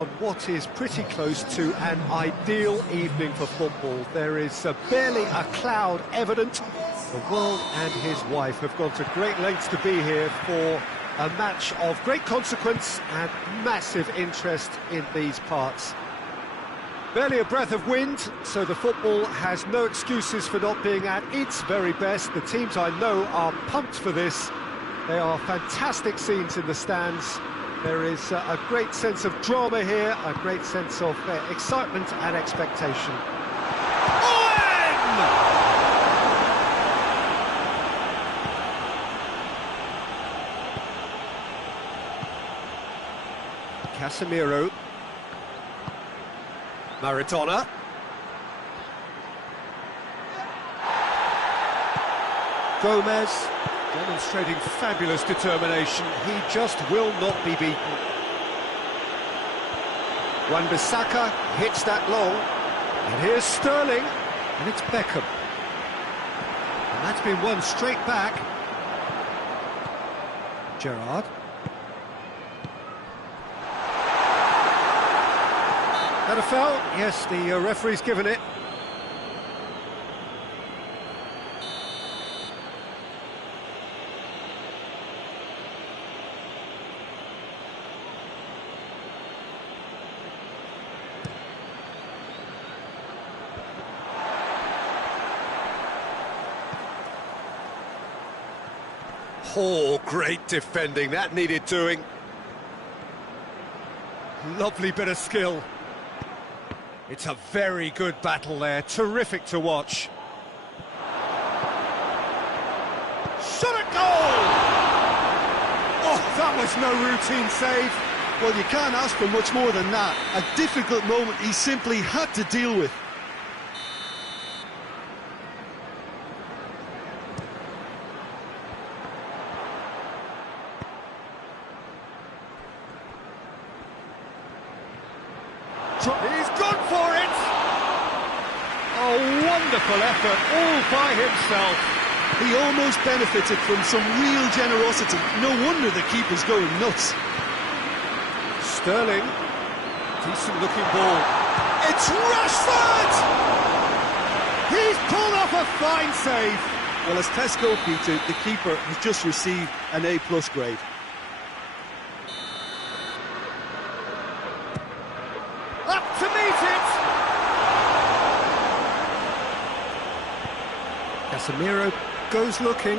What is pretty close to an ideal evening for football. There is barely a cloud evident. The world and his wife have gone to great lengths to be here for a match of great consequence and massive interest in these parts. Barely a breath of wind, so the football has no excuses for not being at its very best. The teams I know are pumped for this. They are fantastic scenes in the stands. There is a great sense of drama here, a great sense of excitement and expectation. Casemiro. Maradona. Gomez. Demonstrating fabulous determination. He just will not be beaten. Wan-Bissaka hits that long. And here's Sterling. And it's Beckham. And that's been won straight back. Gerrard. That a foul? Yes, the referee's given it. Oh, great defending, that needed doing. Lovely bit of skill. It's a very good battle there, terrific to watch. Shot at goal! Oh, that was no routine save. Well, you can't ask for much more than that. A difficult moment he simply had to deal with. He's gone for it! A wonderful effort, all by himself. He almost benefited from some real generosity. No wonder the keeper's going nuts. Sterling, decent looking ball. It's Rashford! He's pulled off a fine save. Well, as tests go, Peter, the keeper has just received an A+ grade. Up to meet it! Casemiro goes looking.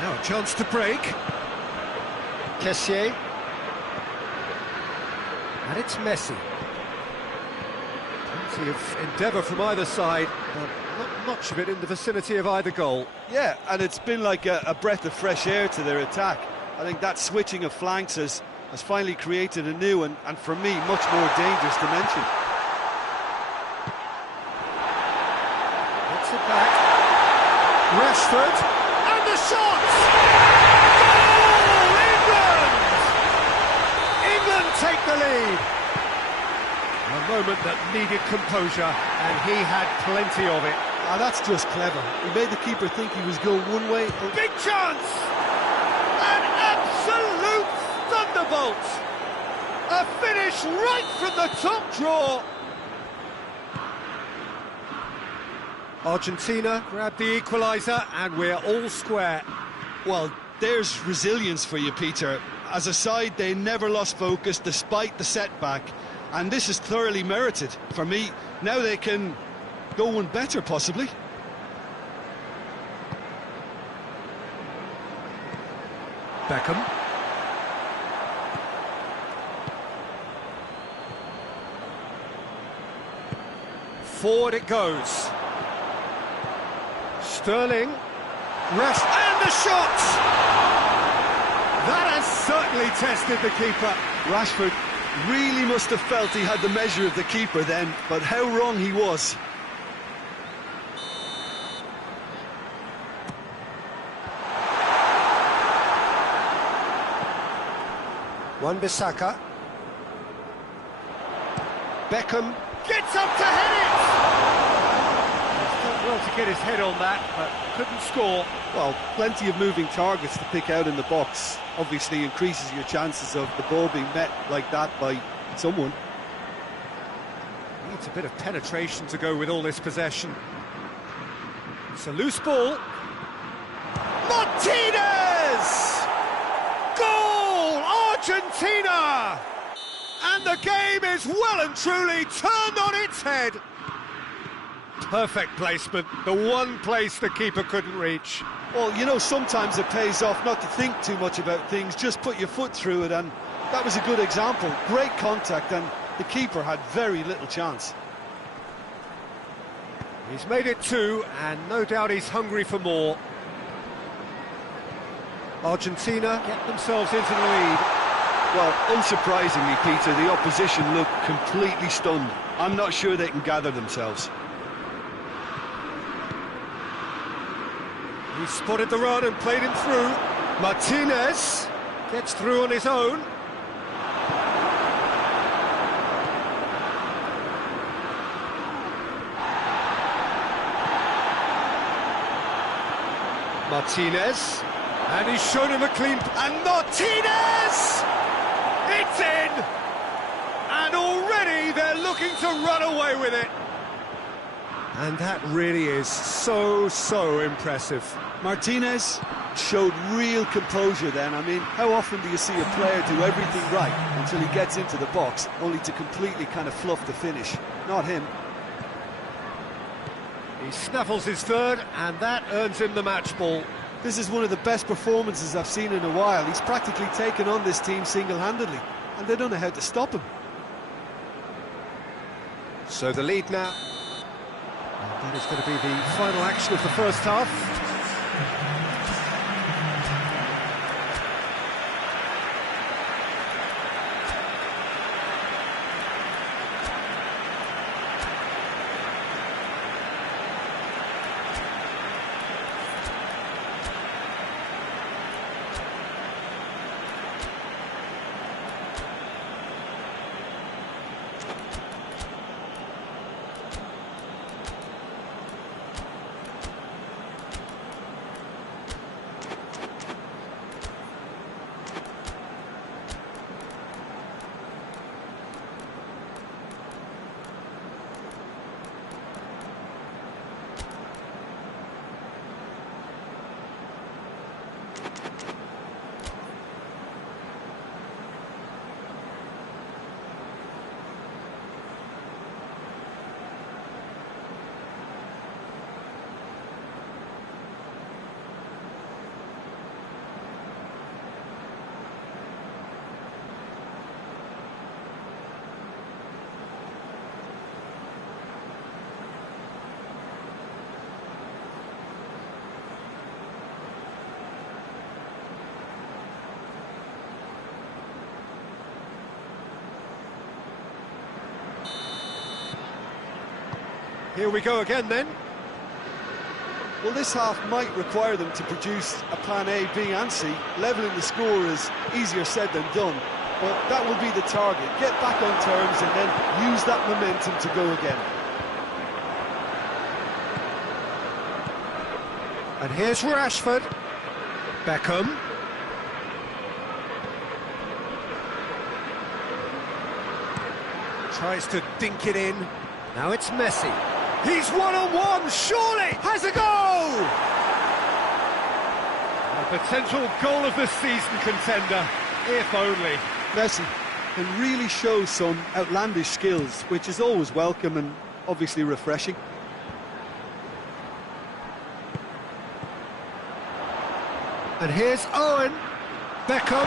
Now a chance to break. Kessié. And it's Messi. Plenty of endeavour from either side, but not much of it in the vicinity of either goal. Yeah, and it's been like a breath of fresh air to their attack. I think that switching of flanks has finally created a new and for me, much more dangerous dimension. Gets it back. Rashford, and the shot! Goal! England! England take the lead. A moment that needed composure, and he had plenty of it. Ah, that's just clever. He made the keeper think he was going one way. Big chance! An absolute thunderbolt! A finish right from the top draw! Argentina grabbed the equaliser and we're all square. Well, there's resilience for you, Peter. As a side, they never lost focus despite the setback, and this is thoroughly merited. For me, now they can go one better, possibly. Beckham. Forward it goes. Sterling. Rest and the shot! That has certainly tested the keeper. Rashford really must have felt he had the measure of the keeper then, but how wrong he was. Wan-Bissaka. Beckham gets up to head it! Well, to get his head on that, but couldn't score. Well, plenty of moving targets to pick out in the box. Obviously increases your chances of the ball being met like that by someone. Needs a bit of penetration to go with all this possession. It's a loose ball. Martinez! Goal! Argentina! And the game is well and truly turned on its head. Perfect placement, the one place the keeper couldn't reach. Well, you know, sometimes it pays off not to think too much about things, just put your foot through it, and that was a good example. Great contact, and the keeper had very little chance. He's made it 2, and no doubt he's hungry for more. Argentina get themselves into the lead. Well, unsurprisingly, Peter, the opposition look completely stunned. I'm not sure they can gather themselves. He spotted the run and played him through. Martinez gets through on his own. Martinez, and he's shown him a clean... And Martinez! It's in! And already they're looking to run away with it. And that really is so impressive. Martinez showed real composure then. I mean, how often do you see a player do everything right until he gets into the box, only to completely kind of fluff the finish? Not him. He snaffles his third, and that earns him the match ball. This is one of the best performances I've seen in a while. He's practically taken on this team single-handedly, and they don't know how to stop him. So the lead now. And that is going to be the final action of the first half. Here we go again then. Well, this half might require them to produce a plan A, B and C. Levelling the score is easier said than done, but that will be the target. Get back on terms and then use that momentum to go again. And here's Rashford. Beckham. Tries to dink it in. Now it's Messi. He's one-on-one, surely has a goal! A potential goal of the season contender, if only. Messi can really show some outlandish skills, which is always welcome and obviously refreshing. And here's Owen. Beckham.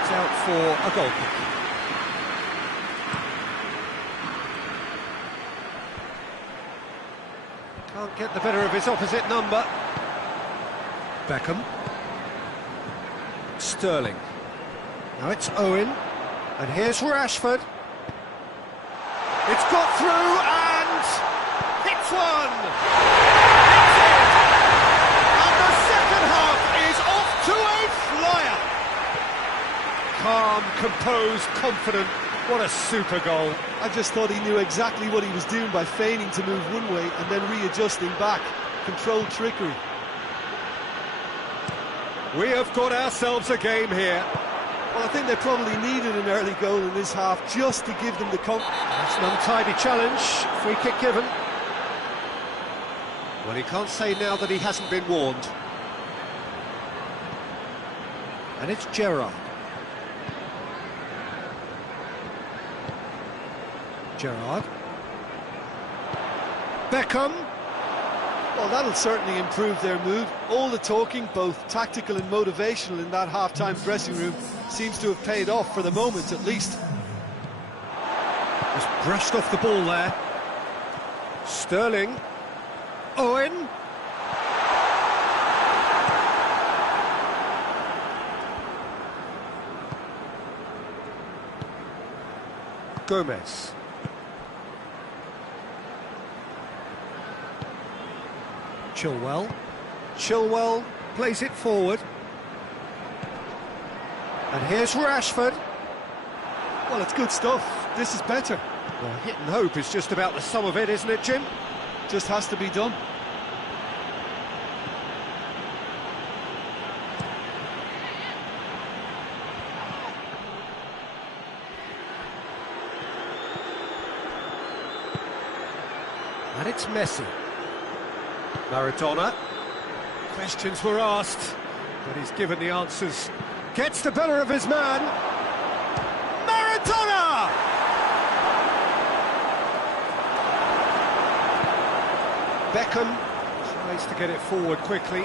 It's out for a goal kick. Can't get the better of his opposite number. Beckham. Sterling. Now it's Owen. And here's Rashford. It's got through and hits one! It's in! And the second half is off to a flyer! Calm, composed, confident. What a super goal. I just thought he knew exactly what he was doing by feigning to move one way and then readjusting back. Controlled trickery. We have got ourselves a game here. Well, I think they probably needed an early goal in this half just to give them the confidence. That's an untidy challenge. Free kick given. Well, he can't say now that he hasn't been warned. And it's Gerrard. Gerrard. Beckham. Well, that'll certainly improve their mood. All the talking, both tactical and motivational, in that half-time dressing room seems to have paid off for the moment, at least. Just brushed off the ball there. Sterling. Owen. Gomez. Chilwell plays it forward. And here's Rashford. Well, it's good stuff. This is better. Well, hit and hope is just about the sum of it, isn't it, Jim? Just has to be done. And it's Messi. Maradona. Questions were asked, but he's given the answers. Gets the better of his man. Maradona! Beckham tries to get it forward quickly.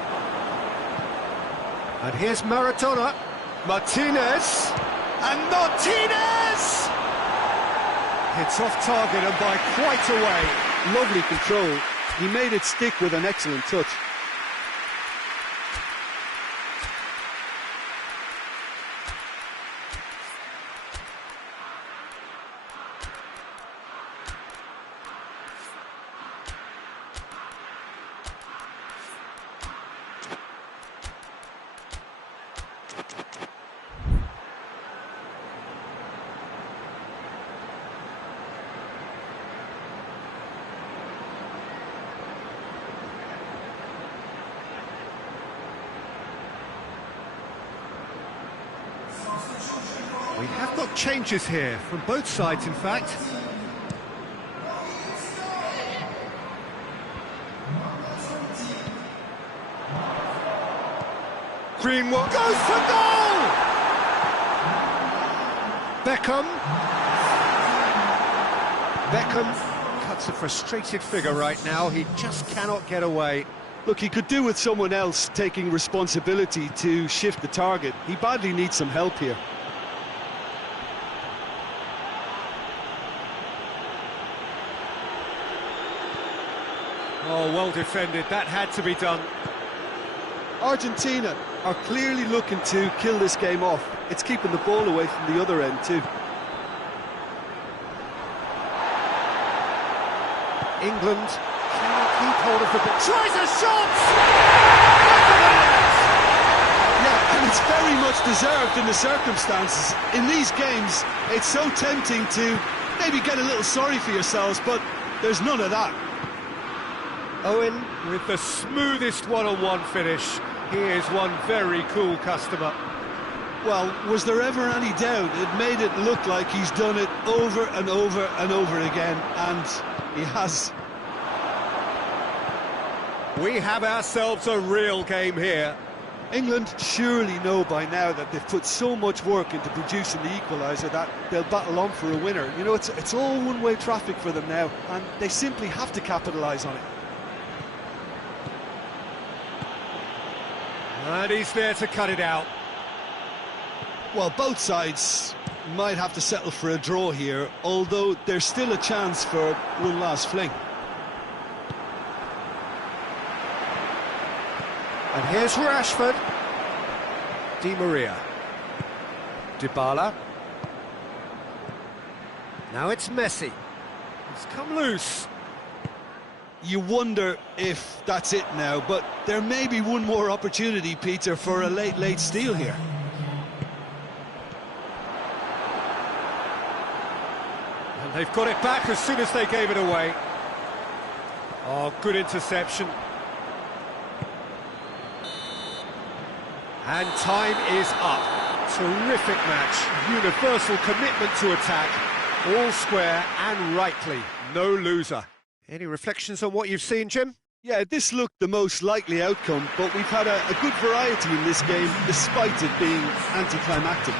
And here's Maradona. Martinez. And Martinez! Hits off target and by quite a way. Lovely control. He made it stick with an excellent touch. We have got changes here, from both sides in fact. Greenwood goes for goal! Beckham cuts a frustrated figure right now, he just cannot get away. Look, he could do with someone else taking responsibility to shift the target. He badly needs some help here. Oh, well defended, that had to be done. Argentina are clearly looking to kill this game off. It's keeping the ball away from the other end too. England cannot keep hold of the ball. Tries a shot! Yeah, and it's very much deserved in the circumstances. In these games, it's so tempting to maybe get a little sorry for yourselves, but there's none of that. Owen with the smoothest one-on-one finish. He is one very cool customer. Well, was there ever any doubt? It made it look like he's done it over and over and over again, and he has. We have ourselves a real game here. England surely know by now that they've put so much work into producing the equaliser that they'll battle on for a winner. You know, it's all one-way traffic for them now, and they simply have to capitalise on it. And he's there to cut it out. Well, both sides might have to settle for a draw here, although there's still a chance for one last fling. And here's Rashford. Di Maria. Dybala. Now it's Messi. He's come loose. You wonder if that's it now, but there may be one more opportunity, Peter, for a late steal here. And they've got it back as soon as they gave it away. Oh, good interception. And time is up. Terrific match. Universal commitment to attack. All square and rightly. No loser. Any reflections on what you've seen, Jim? Yeah, this looked the most likely outcome, but we've had a good variety in this game, despite it being anticlimactic.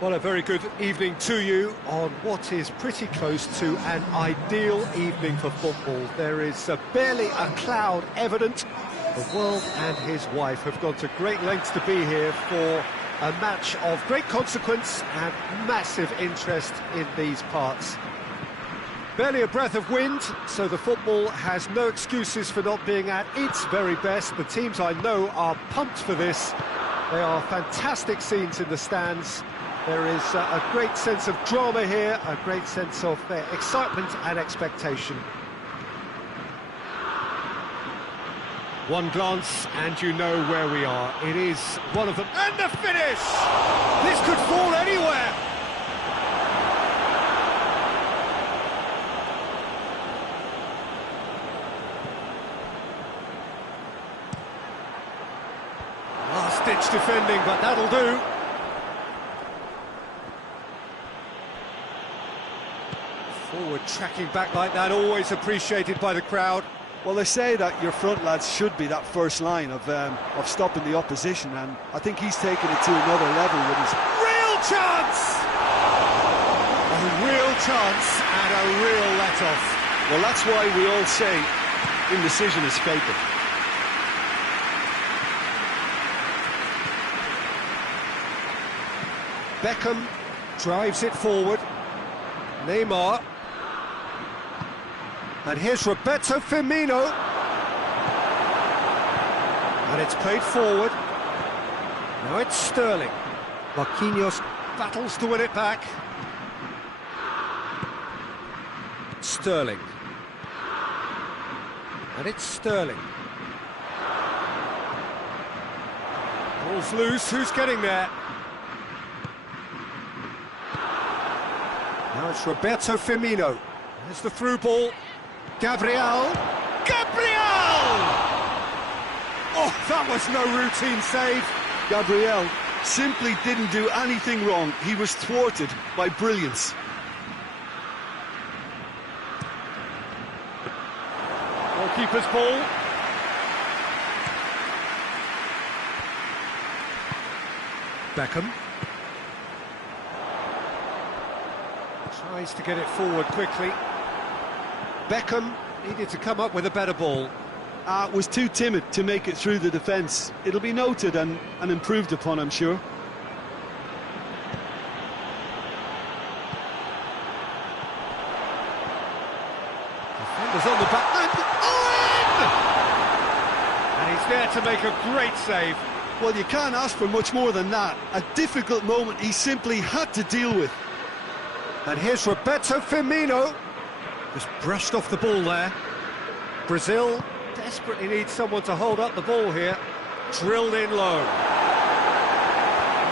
Well, a very good evening to you on what is pretty close to an ideal evening for football. There is barely a cloud evident. The world and his wife have gone to great lengths to be here for a match of great consequence and massive interest in these parts. Barely a breath of wind, so the football has no excuses for not being at its very best. The teams I know are pumped for this. They are fantastic scenes in the stands. There is a great sense of drama here, a great sense of excitement and expectation. One glance and you know where we are. It is one of them. And the finish! This could fall anywhere! Last-ditch defending, but that'll do. Forward tracking back like that, always appreciated by the crowd. Well, they say that your front lads should be that first line of stopping the opposition, and I think he's taken it to another level with his... Real chance! A real chance and a real let-off. Well, that's why we all say indecision is fatal. Beckham drives it forward. Neymar. And here's Roberto Firmino. And it's played forward. Now it's Sterling. Marquinhos battles to win it back. Sterling. And it's Sterling. Ball's loose, who's getting there? Now it's Roberto Firmino. There's the through ball. Gabriel! Oh, that was no routine save. Gabriel simply didn't do anything wrong. He was thwarted by brilliance. Goalkeeper's ball. Beckham. Tries to get it forward quickly. Beckham needed to come up with a better ball. Was too timid to make it through the defence. It'll be noted and improved upon, I'm sure. Defenders on the back. And he's there to make a great save. Well, you can't ask for much more than that. A difficult moment he simply had to deal with. And here's Roberto Firmino. Just brushed off the ball there. Brazil desperately needs someone to hold up the ball here. Drilled in low.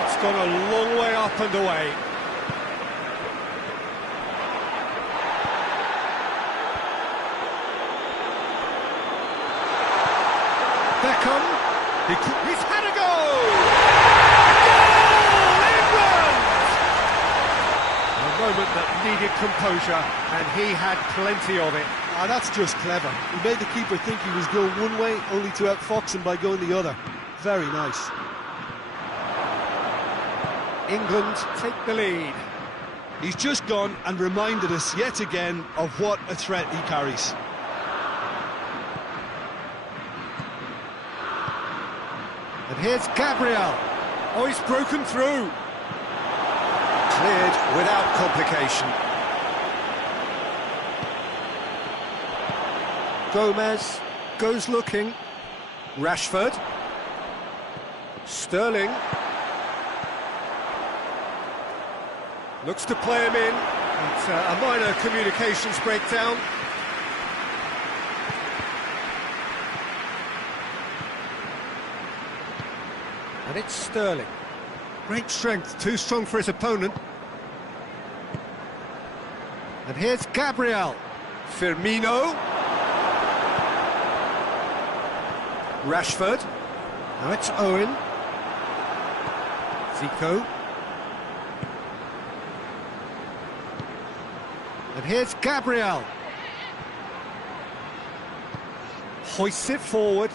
It's gone a long way up and away. Beckham. He's had a goal! Goal! England! A moment that needed composure, and he had plenty of it. Ah, that's just clever. He made the keeper think he was going one way, only to outfox him by going the other. Very nice. England take the lead. He's just gone and reminded us yet again of what a threat he carries. And here's Gabriel. Oh, he's broken through. Cleared without complication. Gomez goes looking. Rashford. Sterling. Looks to play him in. It's a minor communications breakdown. And it's Sterling. Great strength, too strong for his opponent. And here's Gabriel. Firmino. Rashford. Now it's Owen. Zico. And here's Gabriel. Hoists it forward.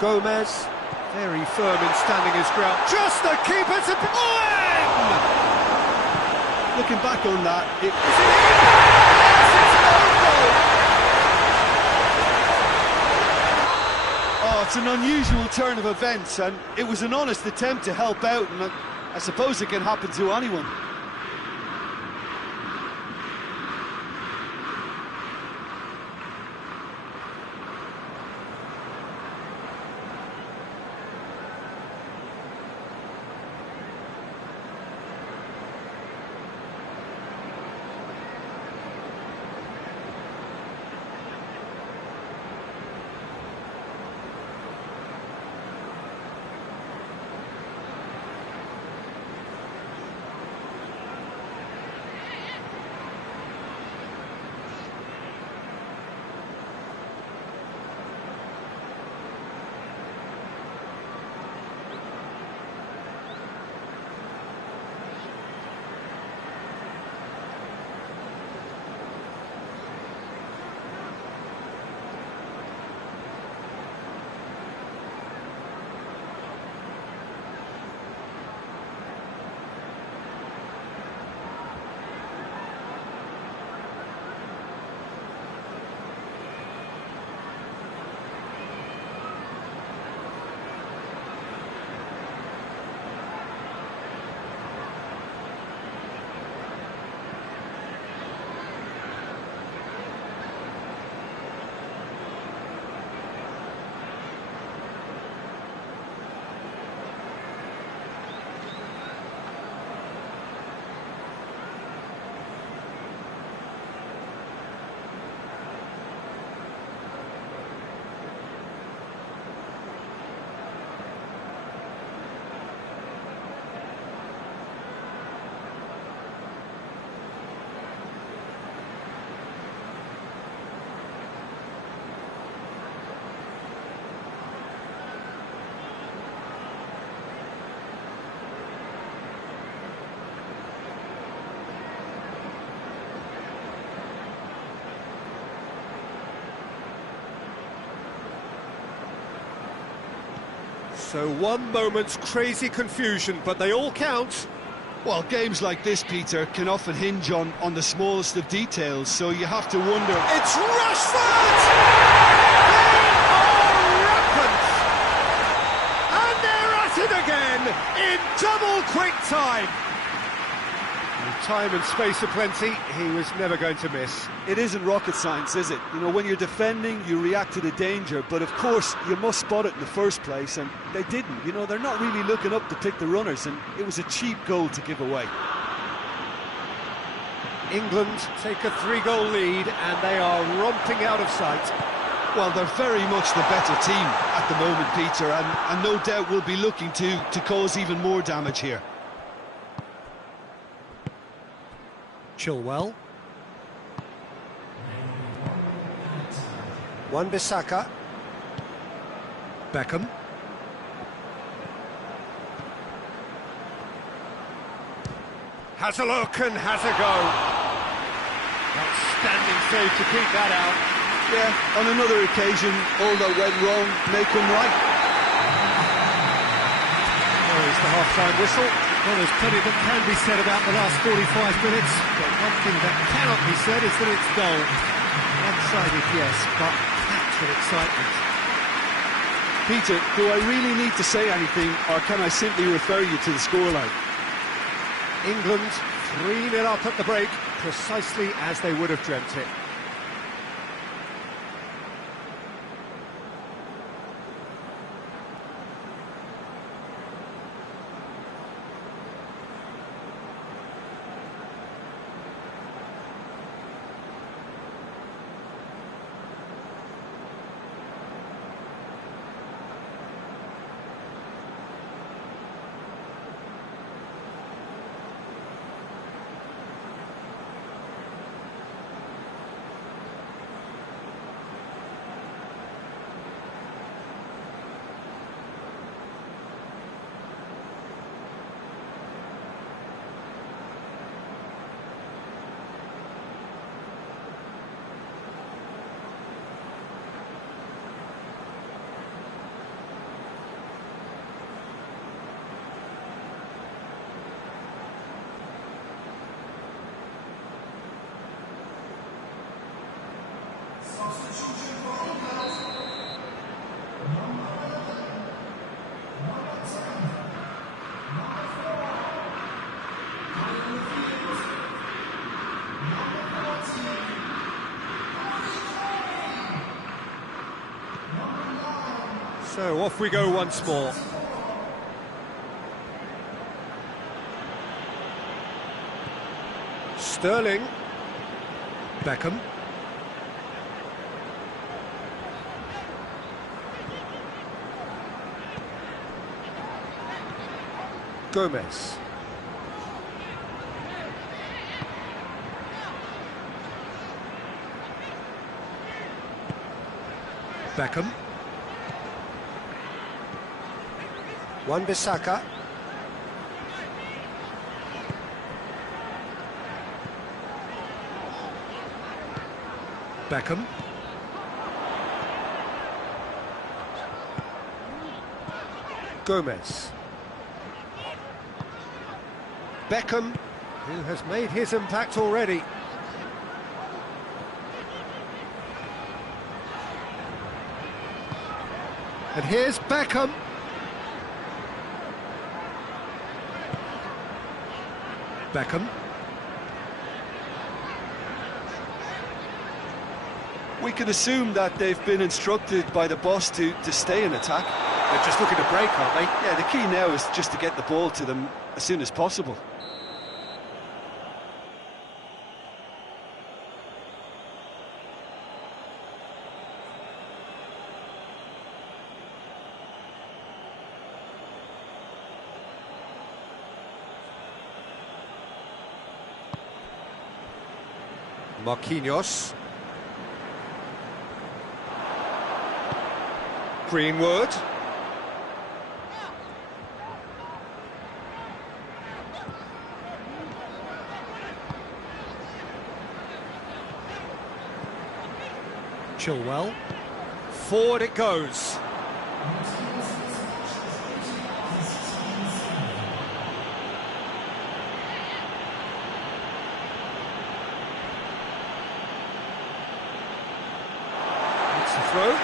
Gomez. Very firm in standing his ground. Just the keeper to... Owen! Looking back on that, Yes, it's an unusual turn of events, and it was an honest attempt to help out, and I suppose it can happen to anyone. So one moment's crazy confusion, but they all count. Well, games like this, Peter, can often hinge on the smallest of details, so you have to wonder... It's Rashford! They are rampant! And they're at it again in double quick time. With time and space aplenty, he was never going to miss. It isn't rocket science, is it? You know, when you're defending, you react to the danger, but of course, you must spot it in the first place, and they didn't. You know, they're not really looking up to pick the runners, and it was a cheap goal to give away. England take a 3-goal lead, and they are romping out of sight. Well, they're very much the better team at the moment, Peter, and no doubt will be looking to cause even more damage here. Chilwell. Wan-Bissaka. Beckham. Has a look and has a go. Outstanding save to keep that out. Yeah, on another occasion, all that went wrong may come right. There is the half-time whistle. Well, there's plenty that can be said about the last 45 minutes, but one thing that cannot be said is that it's dull. One-sided, yes, but packed with excitement. Peter, do I really need to say anything, or can I simply refer you to the scoreline? England 3-0 up at the break, precisely as they would have dreamt it. So off we go once more. Sterling. Beckham. Gomez. Beckham. Wan-Bissaka. Beckham. Gomez. Beckham, who has made his impact already. And here's Beckham. Beckham. We can assume that they've been instructed by the boss to stay in attack. They're just looking to break, aren't they? Yeah, the key now is just to get the ball to them as soon as possible. Marquinhos. Greenwood. Chilwell. Forward it goes. throw.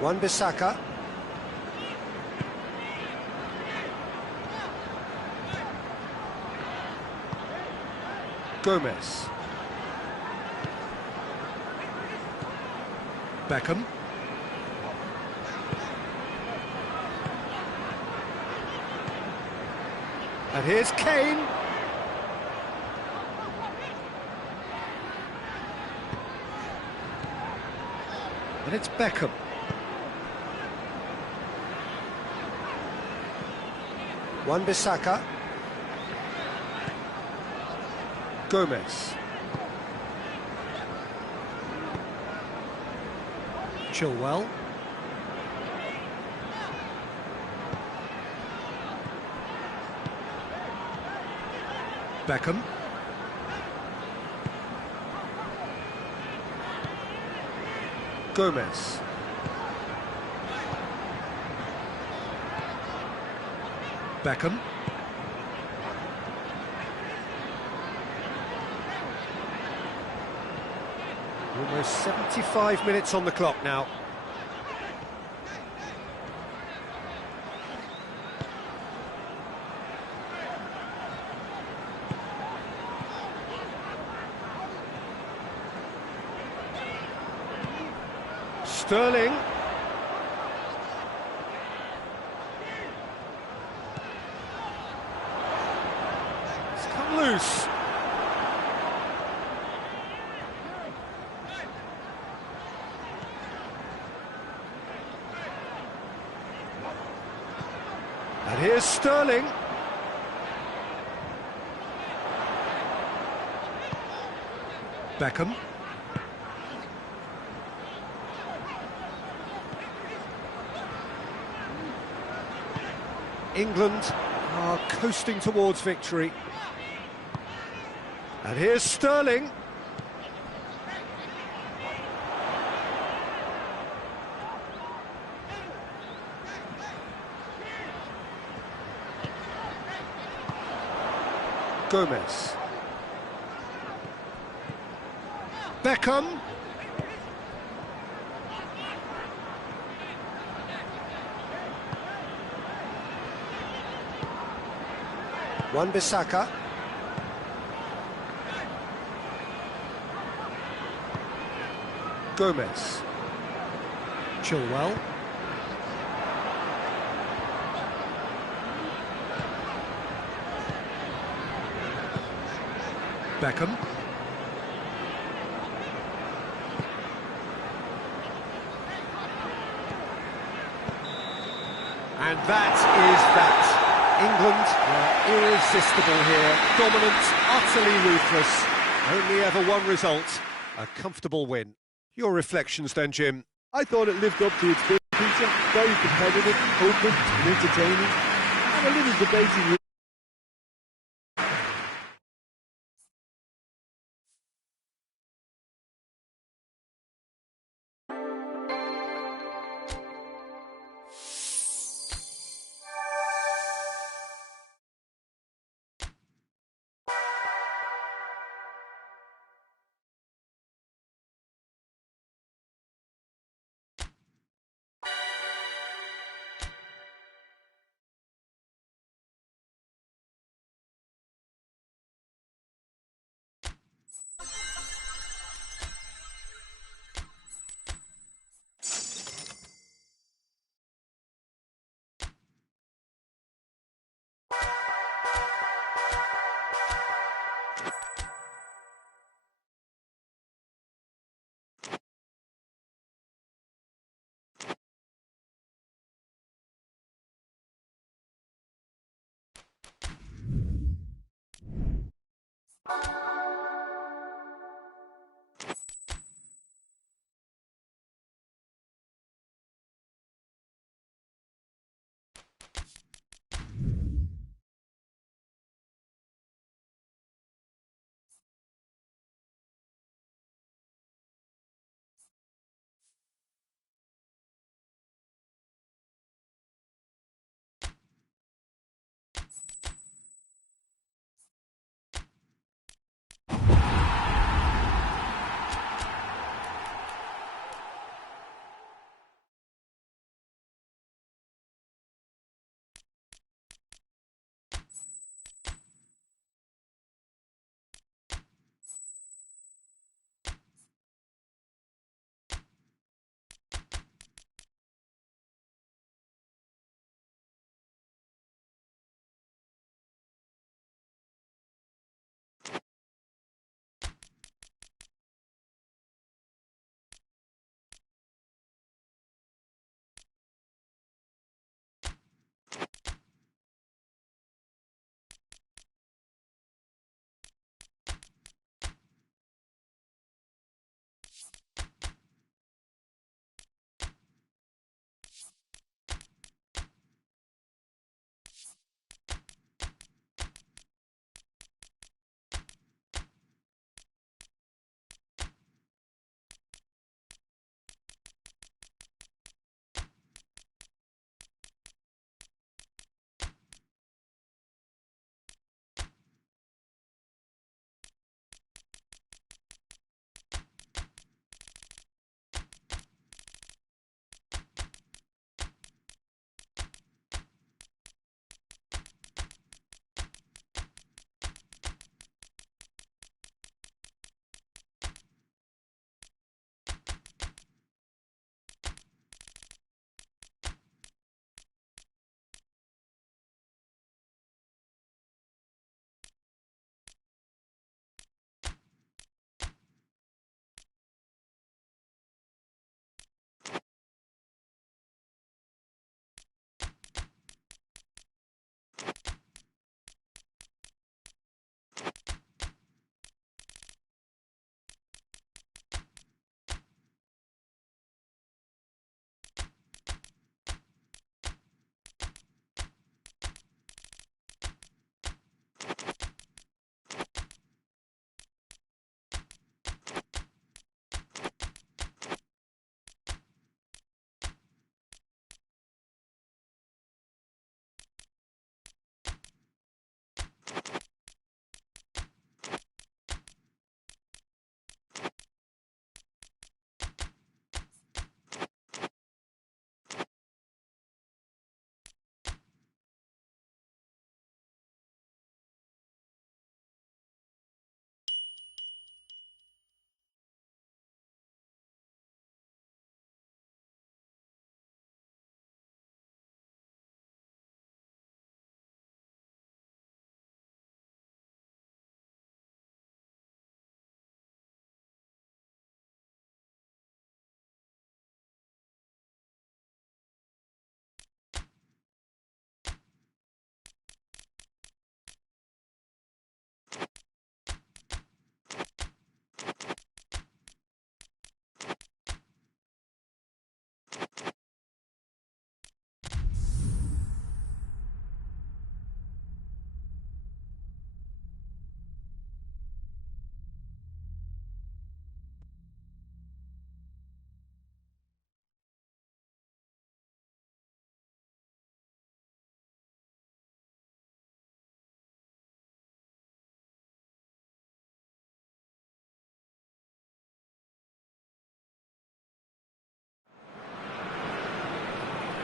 Wan-Bissaka. Gomez. Beckham. And here's Kane. And it's Beckham. Wan-Bissaka. Gomez. Chilwell. Beckham. Gomez. Beckham. Almost 75 minutes on the clock now. Sterling. It's come loose. And here's Sterling. Beckham. England are coasting towards victory. And here's Sterling. Gomez. Beckham. Wan-Bissaka. Gomez. Chilwell. Beckham. And that is that. England were irresistible here, dominant, utterly ruthless. Only ever one result, a comfortable win. Your reflections then, Jim? I thought it lived up to its billing, Peter. Very competitive, open and entertaining, and a little debating.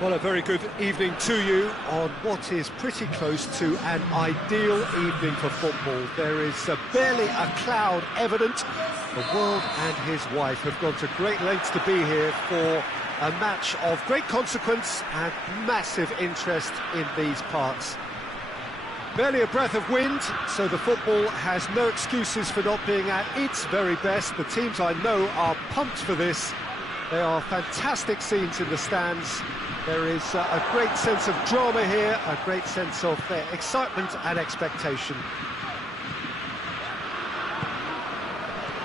Well, a very good evening to you on what is pretty close to an ideal evening for football. There is barely a cloud evident. The world and his wife have gone to great lengths to be here for a match of great consequence and massive interest in these parts. Barely a breath of wind, so the football has no excuses for not being at its very best. The teams I know are pumped for this. There are fantastic scenes in the stands. There is a great sense of drama here, a great sense of excitement and expectation.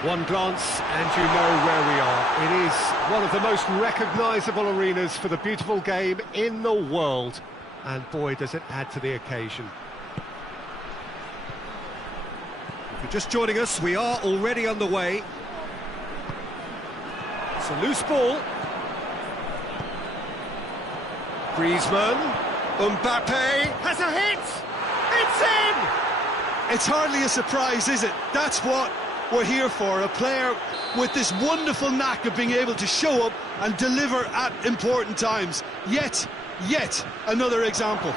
One glance and you know where we are. It is one of the most recognisable arenas for the beautiful game in the world. And boy, does it add to the occasion. If you're just joining us, we are already underway. It's a loose ball. Griezmann, Mbappe has a hit! It's in! It's hardly a surprise, is it? That's what we're here for, a player with this wonderful knack of being able to show up and deliver at important times. Yet another example.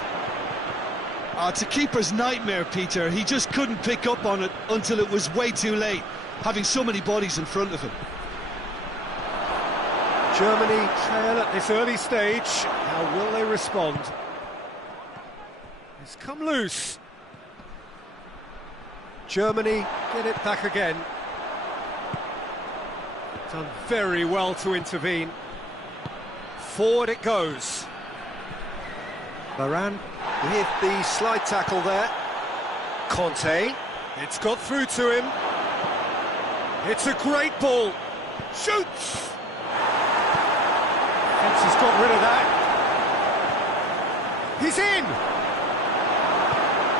It's a keeper's nightmare, Peter. He just couldn't pick up on it until it was way too late, having so many bodies in front of him. Germany trail at this early stage. How will they respond? It's come loose. Germany get it back again. Done very well to intervene. Forward it goes. Varane with the slide tackle there. Conte, it's got through to him. It's a great ball. Shoots! He's got rid of that. He's in!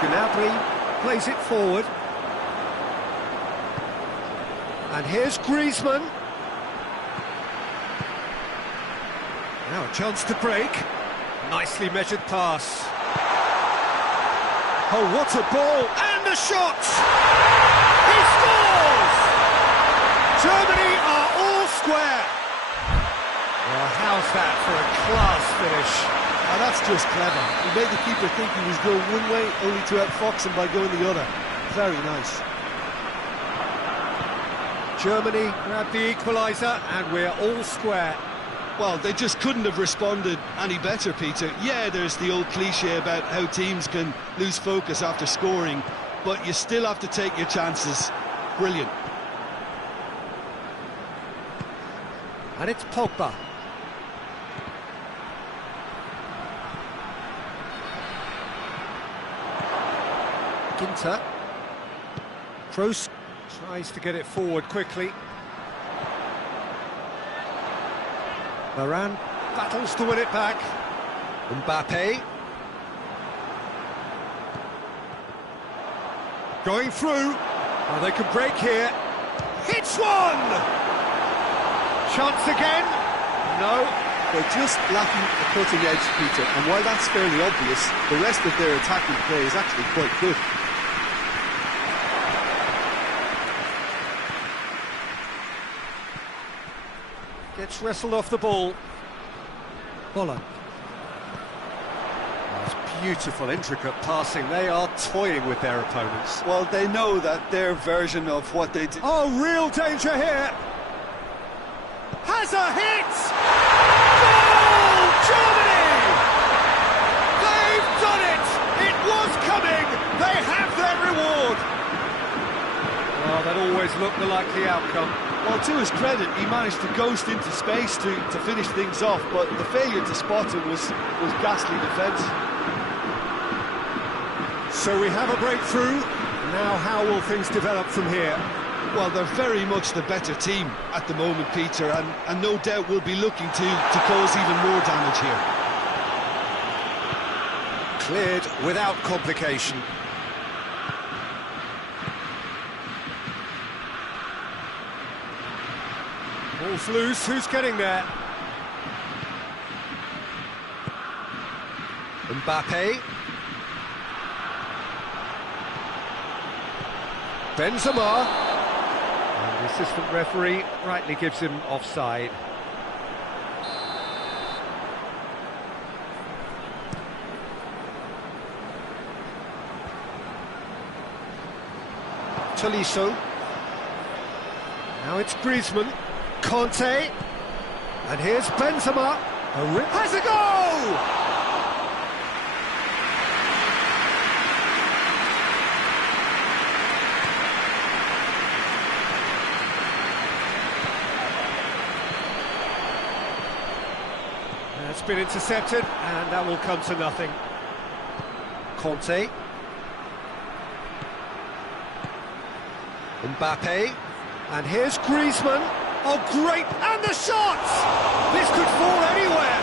Gnabry plays it forward. And here's Griezmann. Now a chance to break. Nicely measured pass. Oh, what a ball! And a shot! He scores! Germany are all square. Well, how's that for a class finish? Oh, that's just clever. He made the keeper think he was going one way, only to outfox him by going the other. Very nice. Germany grabbed the equaliser, and we're all square. Well, they just couldn't have responded any better, Peter. Yeah, there's the old cliche about how teams can lose focus after scoring, but you still have to take your chances. Brilliant. And it's Pogba. Ginter. Kroos tries to get it forward quickly. Varane battles to win it back. Mbappe. Going through. Oh, they could break here. Hits one! Chance again. No. They're just lacking a cutting edge, Peter, and while that's fairly obvious, the rest of their attacking play is actually quite good. Gets wrestled off the ball. Holland. That's beautiful, intricate passing. They are toying with their opponents. Well, they know that their version of what they do... Oh, real danger here! Has a hit! Goal! Germany! They've done it! It was coming! They have their reward! Well, that always looked the likely outcome. Well, to his credit, he managed to ghost into space to finish things off, but the failure to spot him was ghastly defence. So we have a breakthrough. Now how will things develop from here? Well, they're very much the better team at the moment, Peter, and no doubt will be looking to cause even more damage here. Cleared without complication. Ball's loose, who's getting there? Mbappe. Benzema. And the assistant referee rightly gives him offside. Tolisso. Now it's Griezmann. Conte. And here's Benzema. Has a goal! That's been intercepted, and that will come to nothing. Conte. Mbappe. And here's Griezmann. Oh, great! And the shot! This could fall anywhere.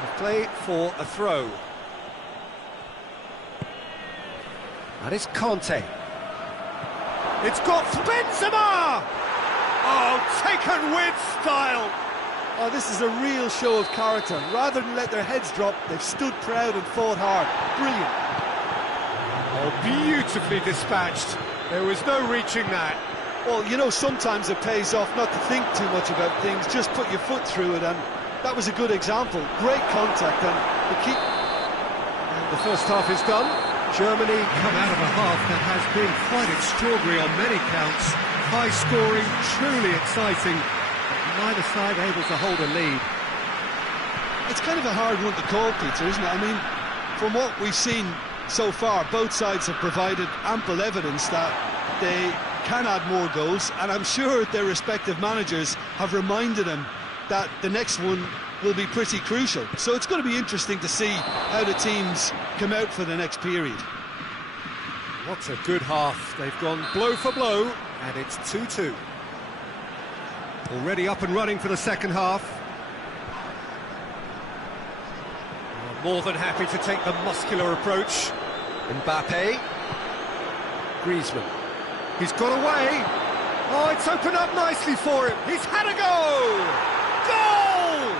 And play for a throw. And it's Conte. It's got Benzema! Oh, taken with style! Oh, this is a real show of character. Rather than let their heads drop, they've stood proud and fought hard. Brilliant. Oh, beautifully dispatched. There was no reaching that. Well, you know, sometimes it pays off not to think too much about things, just put your foot through it, and that was a good example. Great contact, and the keep... And the first half is done. Germany come out of a half that has been quite extraordinary on many counts. High scoring, truly exciting, but neither side able to hold a lead. It's kind of a hard one to call, Peter, isn't it? I mean, from what we've seen so far, both sides have provided ample evidence that they can add more goals, and I'm sure their respective managers have reminded them that the next one will be pretty crucial. So it's going to be interesting to see how the teams come out for the next period. What a good half. They've gone blow for blow, and it's 2-2. Already up and running for the second half. More than happy to take the muscular approach. Mbappe. Griezmann. He's got away. Oh, it's opened up nicely for him. He's had a go! Goal!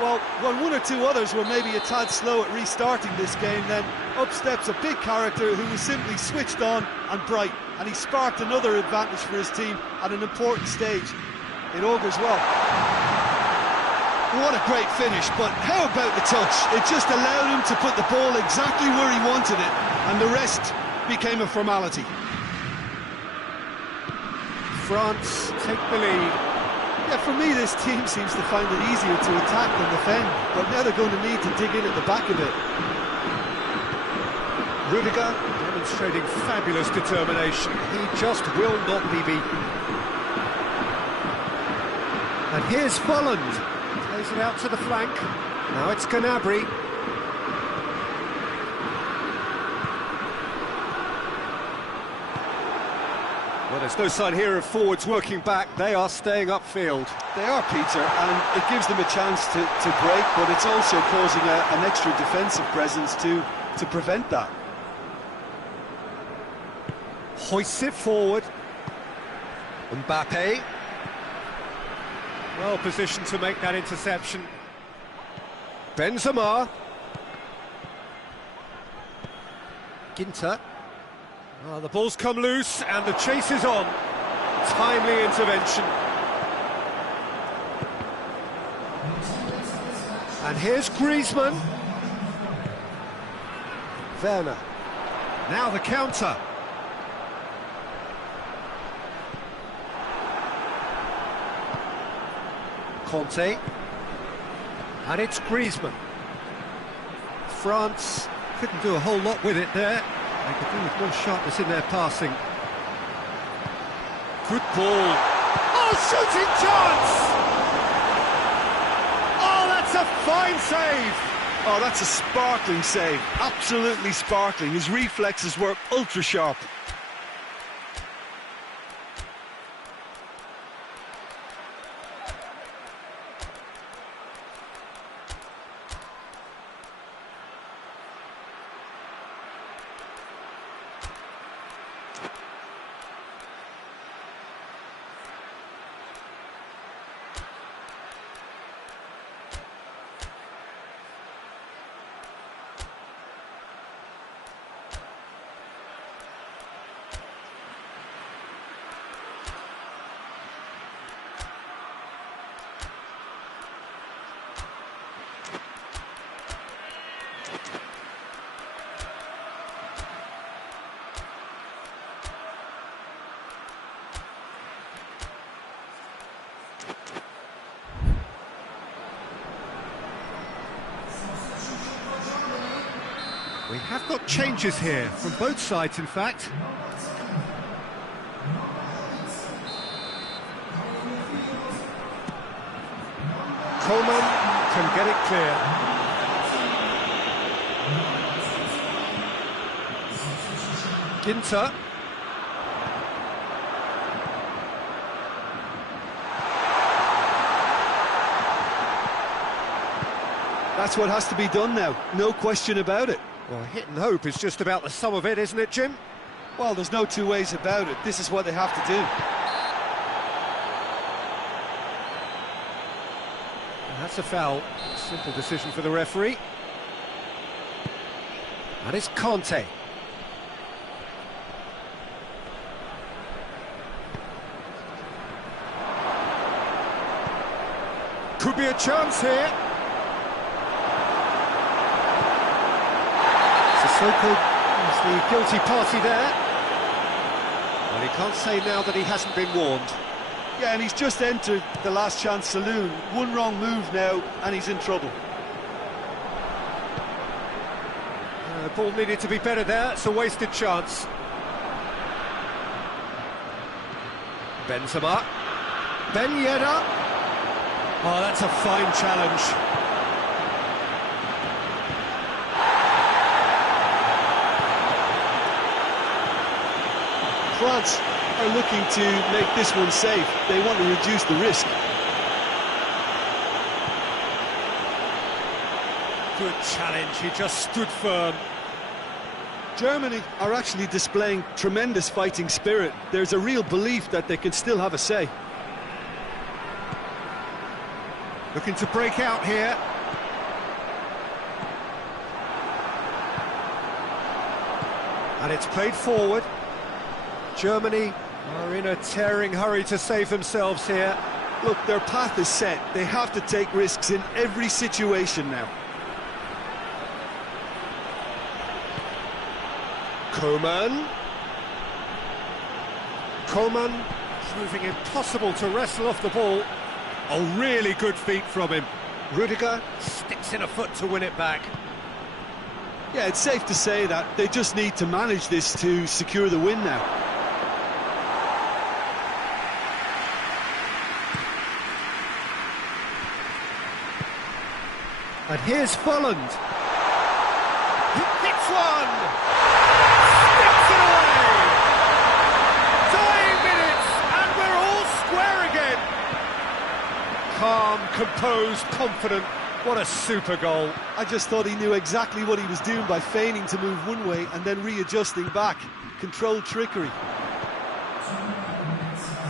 Well, when one or two others were maybe a tad slow at restarting this game, then up steps a big character who was simply switched on and bright, and he sparked another advantage for his team at an important stage. It augurs well. What a great finish, but how about the touch? It just allowed him to put the ball exactly where he wanted it, and the rest became a formality. France take the lead. Yeah, for me, this team seems to find it easier to attack than defend, but now they're going to need to dig in at the back of it. Rudiger demonstrating fabulous determination. He just will not be beaten. And here's Volland. Plays it out to the flank. Now it's Gnabry. Well, there's no sign here of forwards working back. They are staying upfield. They are, Peter, and it gives them a chance to break, but it's also causing an extra defensive presence to prevent that. Hoists it forward. Mbappe. Well positioned to make that interception. Benzema. Ginter. Oh, the ball's come loose and the chase is on. Timely intervention. And here's Griezmann. Werner. Now the counter. Conte. And it's Griezmann. France couldn't do a whole lot with it there. They could do with more sharpness in their passing. Good ball. Oh, shooting chance! Oh, that's a fine save! Oh, that's a sparkling save. Absolutely sparkling. His reflexes were ultra sharp. We have got changes here, from both sides in fact. Coleman can get it clear. Ginter. That's what has to be done now, no question about it. Well, hit and hope is just about the sum of it, isn't it, Jim? Well, there's no two ways about it. This is what they have to do. That's a foul. Simple decision for the referee. And it's Conte. Could be a chance here. Sissoko is the guilty party there. Well, he can't say now that he hasn't been warned. Yeah, and he's just entered the last chance saloon. One wrong move now, and he's in trouble. Ball needed to be better there. It's a wasted chance. Benzema. Ben Yedder. Oh, that's a fine challenge. France are looking to make this one safe. They want to reduce the risk. Good challenge, he just stood firm. Germany are actually displaying tremendous fighting spirit. There's a real belief that they can still have a say. Looking to break out here. And it's played forward. Germany are in a tearing hurry to save themselves here. Look, their path is set. They have to take risks in every situation now. Coman. Coman proving impossible to wrestle off the ball. Oh, really good feet from him. Rudiger sticks in a foot to win it back. Yeah, it's safe to say that they just need to manage this to secure the win now. And here's Folland. He hits one! Sticks it away! Dying minutes, and we're all square again! Calm, composed, confident. What a super goal. I just thought he knew exactly what he was doing by feigning to move one way and then readjusting back. Controlled trickery.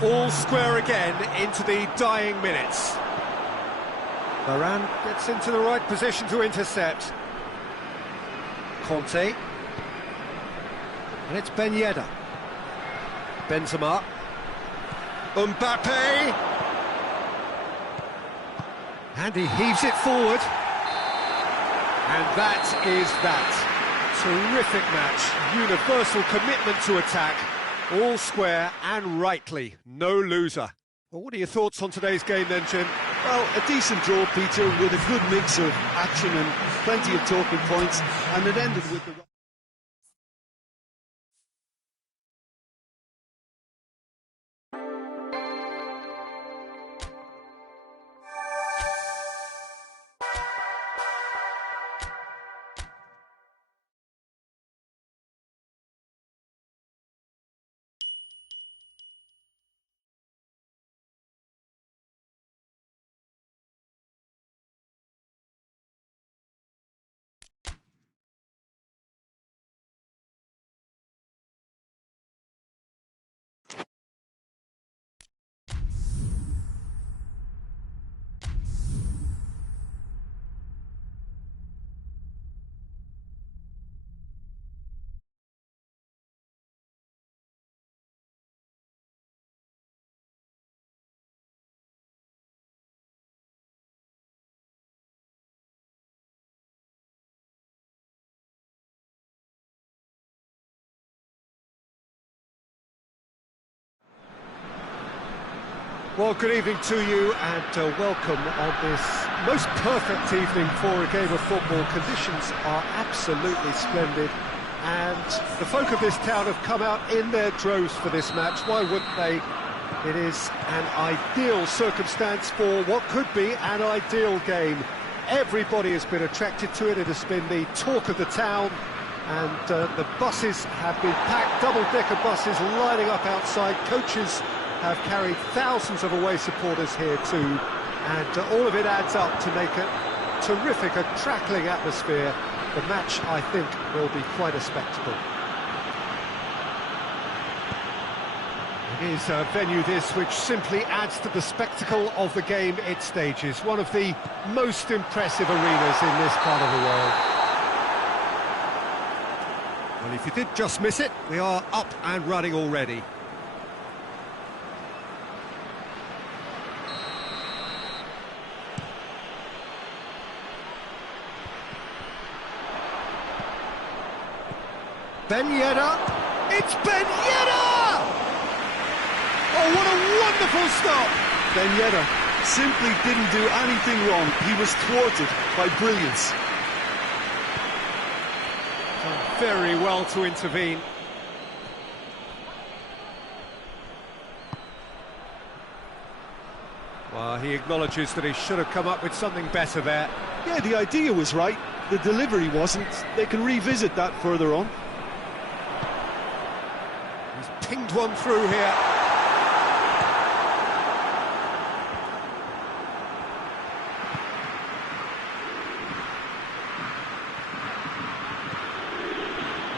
All square again into the dying minutes. Varane gets into the right position to intercept. Conte. And it's Ben Yedder. Benzema. Mbappe. And he heaves it forward. And that is that. Terrific match. Universal commitment to attack. All square and rightly. No loser. Well, what are your thoughts on today's game then, Jim? Well, a decent draw, Peter, with a good mix of action and plenty of talking points, and it ended with the... Well, good evening to you and welcome on this most perfect evening for a game of football. Conditions are absolutely splendid and the folk of this town have come out in their droves for this match. Why wouldn't they? It is an ideal circumstance for what could be an ideal game. Everybody has been attracted to it. It has been the talk of the town, and the buses have been packed, double-decker buses lining up outside. Coaches have carried thousands of away supporters here too, and all of it adds up to make a terrific, a crackling atmosphere. The match, I think, will be quite a spectacle. It is a venue this which simply adds to the spectacle of the game it stages. One of the most impressive arenas in this part of the world. Well, if you did just miss it, we are up and running already. Ben Yedder, it's Ben Yedder! Oh, what a wonderful stop! Ben Yedder simply didn't do anything wrong. He was thwarted by brilliance. Done very well to intervene. Well, he acknowledges that he should have come up with something better there. Yeah, the idea was right, the delivery wasn't. They can revisit that further on. He's pinged one through here.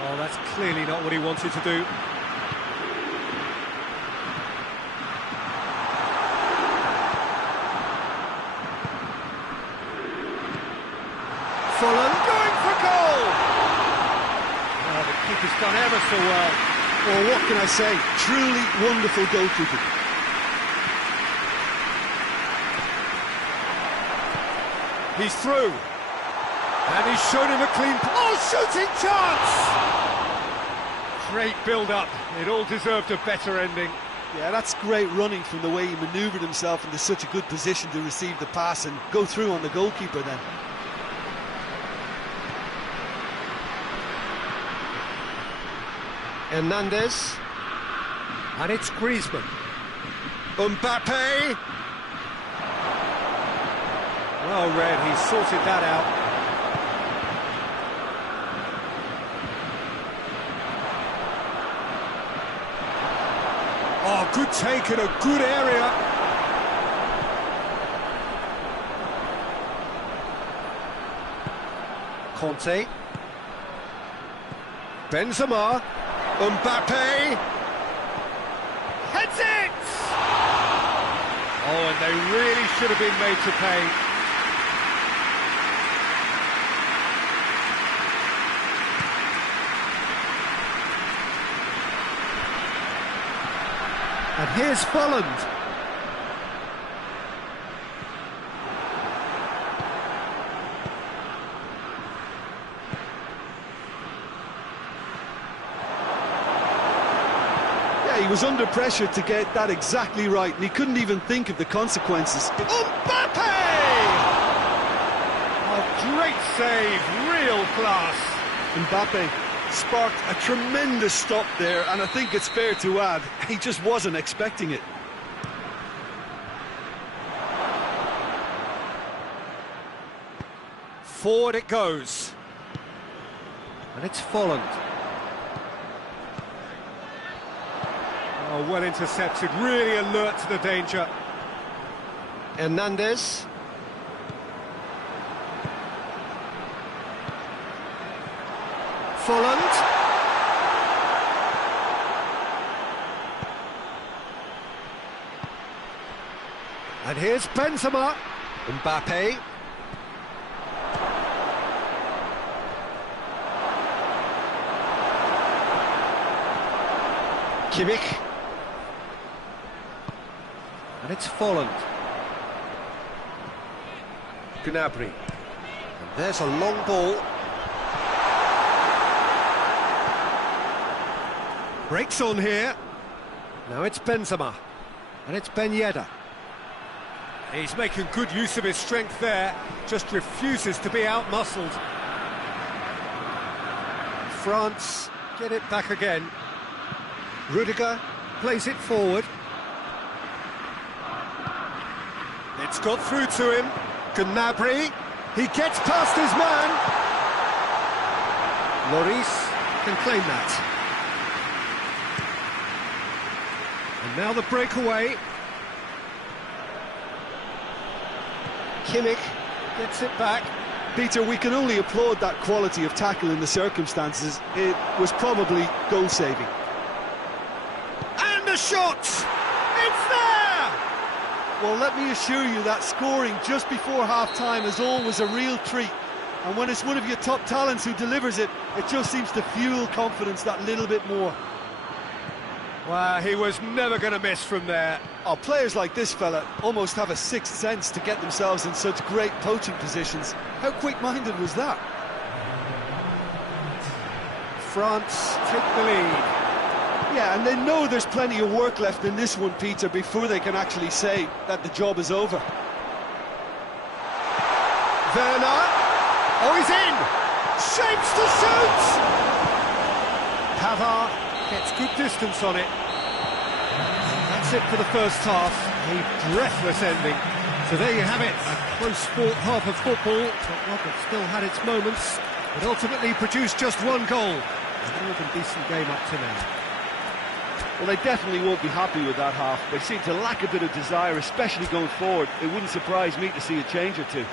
Oh, that's clearly not what he wanted to do. Fulham going for goal! Oh, the keeper's done ever so well. Well, what can I say? Truly wonderful goalkeeping. He's through. And he's shown him a clean... Oh, shooting chance! Great build-up. It all deserved a better ending. Yeah, that's great running from the way he manoeuvred himself into such a good position to receive the pass and go through on the goalkeeper then. Hernandez, and it's Griezmann. Mbappe. Well read, he sorted that out. Oh, good take in a good area. Conte. Benzema. Mbappe heads it! Oh, and they really should have been made to pay. And here's Folland. He was under pressure to get that exactly right, and he couldn't even think of the consequences. Mbappe! A great save, real class. Mbappe sparked a tremendous stop there, and I think it's fair to add, he just wasn't expecting it. Forward it goes. And it's Folland. Oh, well intercepted, really alert to the danger. Hernandez. Folland. And here's Benzema. Mbappe. Kimmich. And it's Folland. Gnabry. And there's a long ball. Breaks on here. Now it's Benzema. And it's Ben Yedder. He's making good use of his strength there, just refuses to be out-muscled. France get it back again. Rudiger plays it forward. It's got through to him. Gnabry, he gets past his man. Lloris can claim that. And now the breakaway. Kimmich gets it back. Peter, we can only applaud that quality of tackle in the circumstances. It was probably goal-saving. And the shot! It's there! Well, let me assure you that scoring just before half-time is always a real treat. And when it's one of your top talents who delivers it, it just seems to fuel confidence that little bit more. Well, he was never going to miss from there. Oh, players like this fella almost have a sixth sense to get themselves in such great poaching positions. How quick-minded was that? France take the lead. Yeah, and they know there's plenty of work left in this one, Peter, before they can actually say that the job is over. Werner. Oh, he's in! Shapes to shoot! Pavard gets good distance on it. That's it for the first half. A breathless ending. So there you have it. A close-fought half of football, but one that still had its moments. It ultimately produced just one goal. A more than decent game up to now. Well, they definitely won't be happy with that half. They seem to lack a bit of desire, especially going forward. It wouldn't surprise me to see a change or two.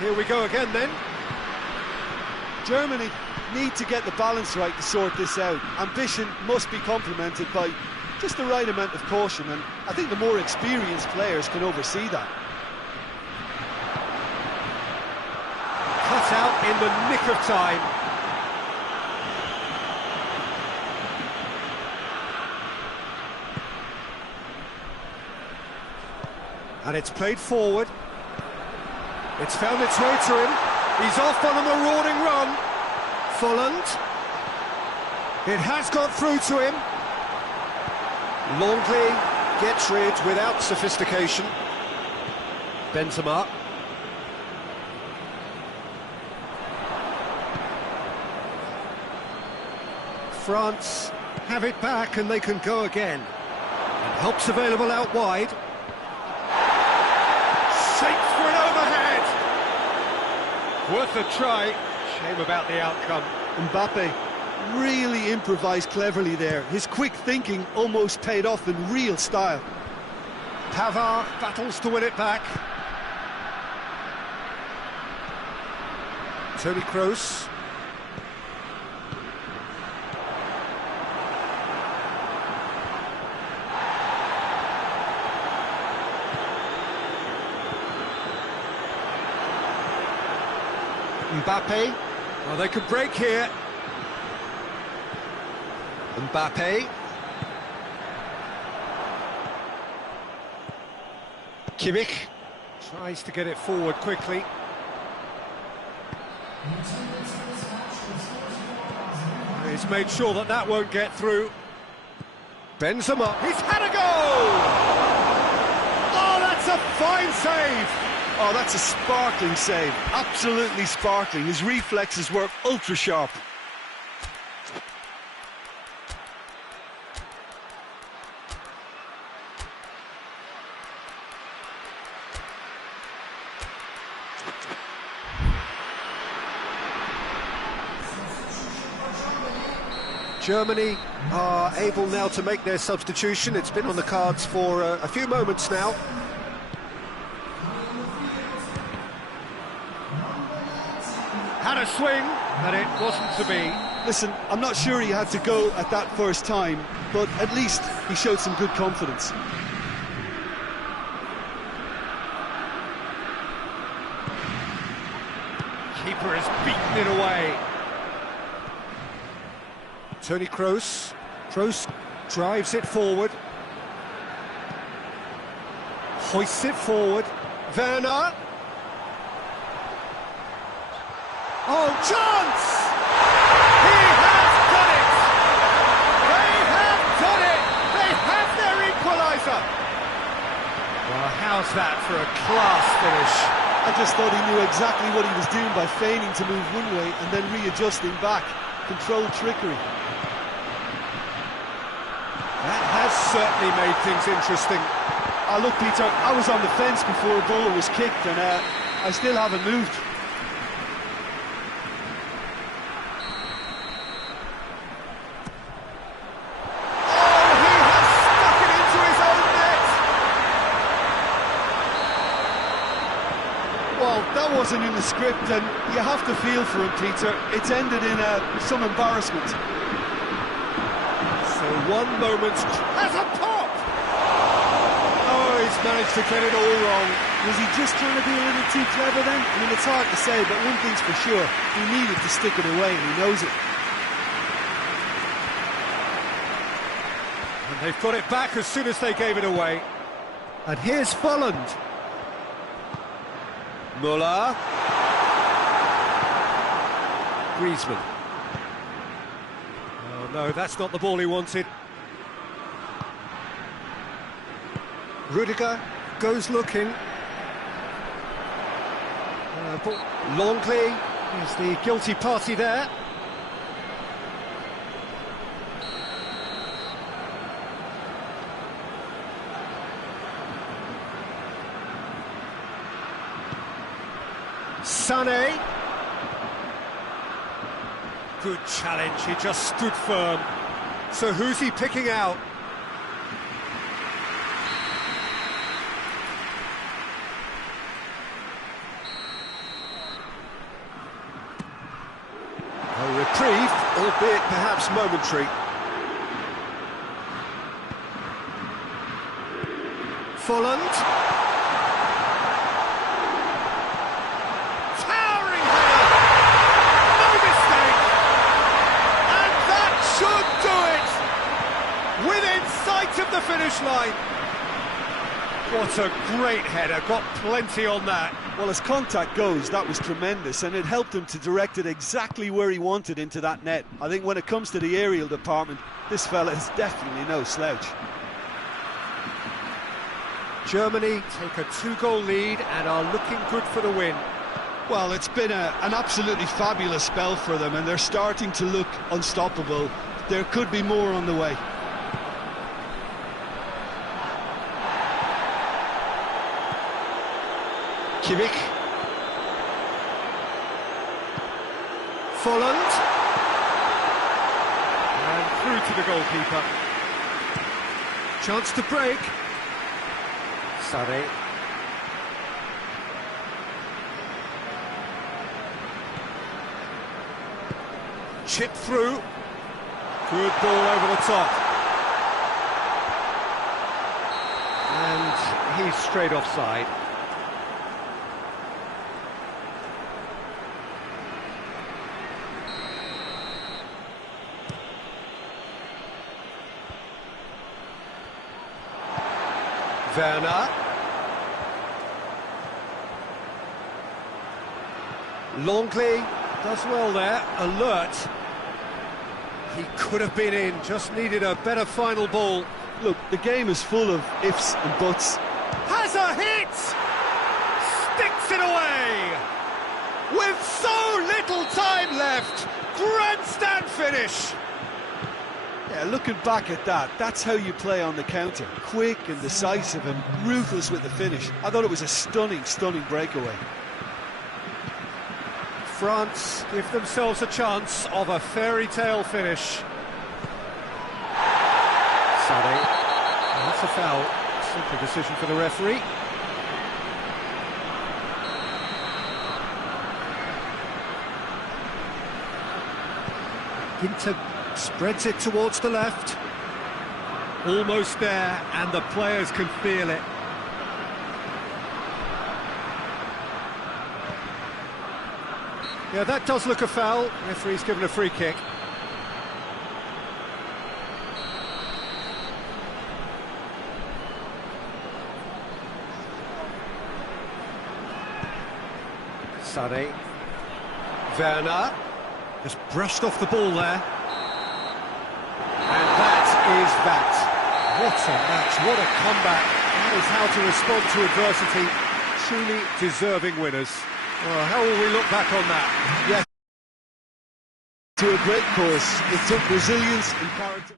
Here we go again then. Germany need to get the balance right to sort this out. Ambition must be complemented by just the right amount of caution, and I think the more experienced players can oversee that. Cut out in the nick of time. And it's played forward. It's found its way to him. He's off on a marauding run. Folland. It has got through to him. Longley gets rid without sophistication. Benzema. France have it back and they can go again. And help's available out wide. Shapes for an overhead. Worth a try. Shame about the outcome. Mbappe really improvised cleverly there. His quick thinking almost paid off in real style. Pavard battles to win it back. Toni Kroos. Mbappe. Oh, they could break here. Mbappe. Kimmich tries to get it forward quickly. He's made sure that that won't get through. Benzema. He's had a goal! Oh, that's a fine save! Oh, that's a sparkling save. Absolutely sparkling. His reflexes were ultra-sharp. Germany are able now to make their substitution. It's been on the cards for a few moments now. Had a swing, but it wasn't to be. Listen, I'm not sure he had to go at that first time, but at least he showed some good confidence. Keeper has beaten it away. Tony Kroos. Kroos drives it forward. Hoists it forward. Werner. Oh, chance! He has done it! They have done it! They have their equaliser! Well, how's that for a class finish? I just thought he knew exactly what he was doing by feigning to move one way and then readjusting back. Controlled trickery. That has certainly made things interesting. Look, Peter, I was on the fence before a ball was kicked and I still haven't moved. Well, that wasn't in the script, and you have to feel for him, Peter. It's ended in some embarrassment. So one moment has a pop! Oh, he's managed to get it all wrong. Was he just trying to be a little too clever then? I mean, it's hard to say, but one thing's for sure. He needed to stick it away, and he knows it. And they've got it back as soon as they gave it away. And here's Folland. Muller. Griezmann. Oh no, that's not the ball he wanted. Rudiger goes looking. Longley is the guilty party there. Sané. Good challenge, he just stood firm. So who's he picking out? A reprieve, albeit perhaps momentary. Folland. Within sight of the finish line. What a great header, got plenty on that. Well, as contact goes, that was tremendous, and it helped him to direct it exactly where he wanted into that net. I think when it comes to the aerial department, this fella is definitely no slouch. Germany take a 2-goal lead and are looking good for the win. Well, it's been an absolutely fabulous spell for them, and they're starting to look unstoppable. There could be more on the way. Kimmich. Folland. And through to the goalkeeper. Chance to break. Sané. Chip through. Good ball over the top. And he's straight offside. Werner. Longley does well there, alert. He could have been in, just needed a better final ball. Look, the game is full of ifs and buts. Has a hit! Sticks it away! With so little time left, grandstand finish! Yeah, looking back at that, that's how you play on the counter. Quick and decisive and ruthless with the finish. I thought it was a stunning, stunning breakaway. France give themselves a chance of a fairy tale finish. Sané. That's a foul. Simple decision for the referee. Ginter spreads it towards the left. Almost there, and the players can feel it. Yeah, that does look a foul. Referee's given a free kick. Sané. Werner. Just brushed off the ball there. And that is that. What a match, what a comeback. That is how to respond to adversity. Truly deserving winners. Well, how will we look back on that? Yeah, to a great course. It took resilience and character.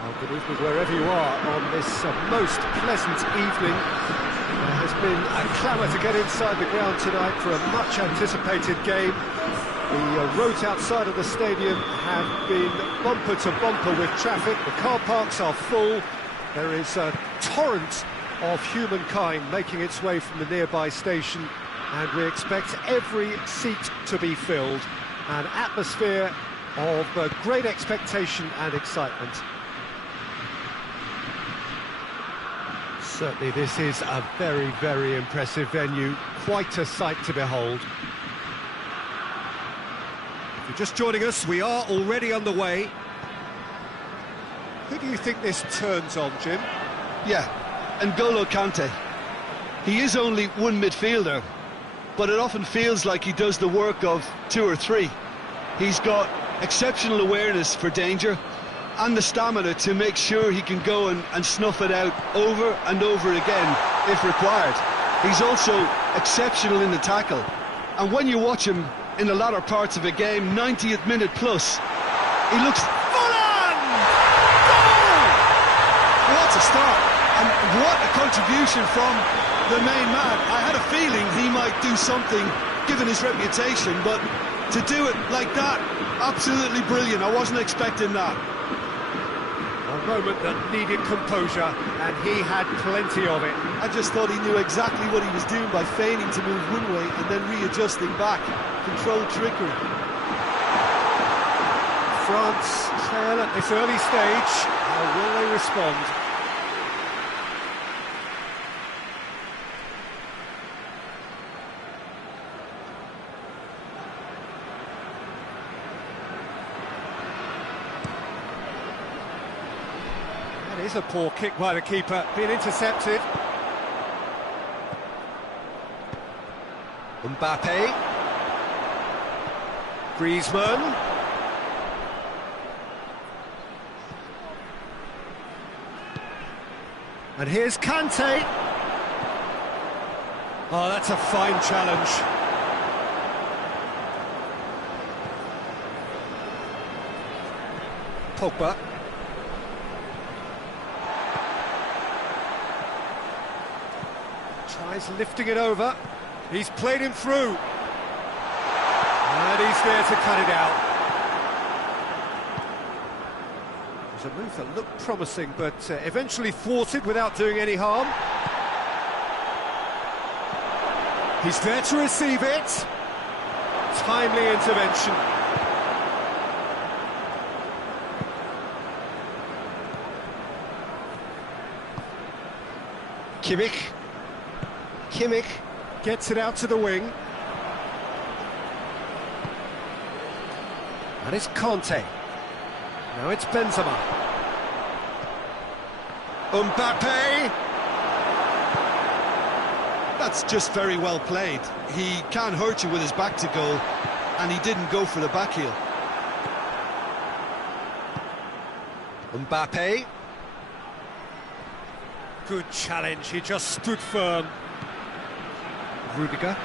Well, good evening wherever you are on this most pleasant evening. There has been a clamour to get inside the ground tonight for a much anticipated game. The roads outside of the stadium have been bumper to bumper with traffic. The car parks are full. There is a torrent of humankind making its way from the nearby station, and we expect every seat to be filled. An atmosphere of great expectation and excitement. Certainly this is a very, very impressive venue, quite a sight to behold. If you're just joining us, we are already underway. Who do you think this turns on, Jim? Yeah, N'Golo Kante. He is only one midfielder, but it often feels like he does the work of two or three. He's got exceptional awareness for danger and the stamina to make sure he can go and snuff it out over and over again if required. He's also exceptional in the tackle, and when you watch him in the latter parts of a game, 90th minute plus, he looks full on! Goal! What a start, and what a contribution from the main man. I had a feeling he might do something given his reputation, but to do it like that, absolutely brilliant. I wasn't expecting that. A moment that needed composure, and he had plenty of it. I just thought he knew exactly what he was doing by feigning to move one way and then readjusting back. Controlled trickery. France trail at this early stage. How will they respond? That is a poor kick by the keeper, being intercepted. Mbappe. Griezmann. And here's Kante. Oh, that's a fine challenge. Pogba. Tries lifting it over. He's played him through. And he's there to cut it out. It was a move that looked promising, but eventually thwarted without doing any harm. He's there to receive it. Timely intervention. Kimmich gets it out to the wing. And it's Conte. Now it's Benzema. Mbappe. That's just very well played. He can't hurt you with his back to goal, and he didn't go for the back heel. Mbappe. Good challenge, he just stood firm. Rudiger.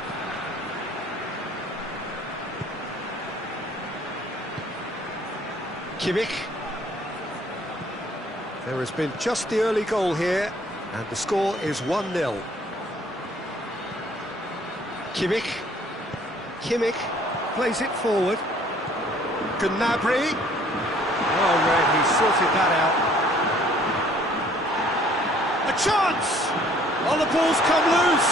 Kimmich. There has been just the early goal here, and the score is 1-0. Kimmich plays it forward. Gnabry. Oh, Red, he sorted that out. A chance! Oh, the ball's come loose.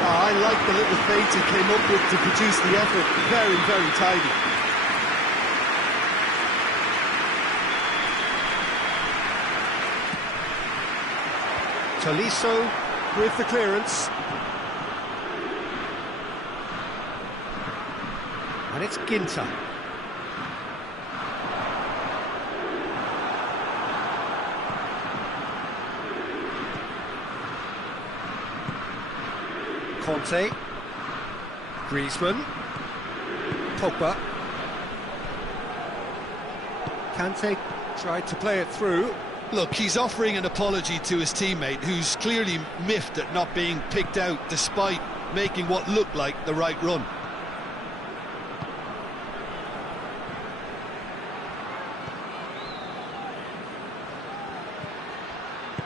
Oh, I like the little feint he came up with to produce the effort. Very, very tidy. Tolisso with the clearance. And it's Ginter. Conte. Griezmann. Pogba. Kante tried to play it through. Look, he's offering an apology to his teammate, who's clearly miffed at not being picked out despite making what looked like the right run.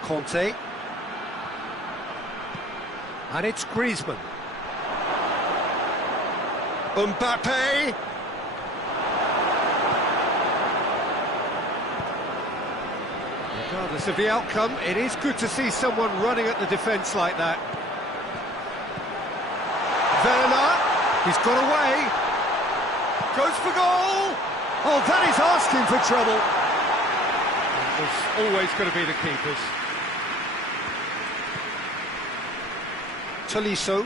Conte. And it's Griezmann. Mbappe. Regardless of the outcome, it is good to see someone running at the defence like that. Werner, he's got away. Goes for goal. Oh, that is asking for trouble. It's always going to be the keepers. Tolisso.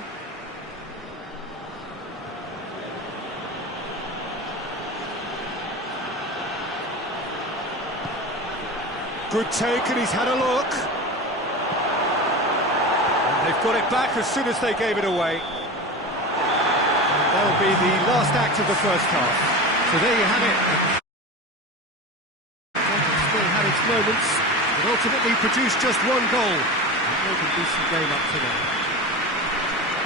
Good take, and he's had a look. And they've got it back as soon as they gave it away. And that'll be the last act of the first half. So there you have it. Still had its moments, but ultimately produced just one goal. And no decent game up to now.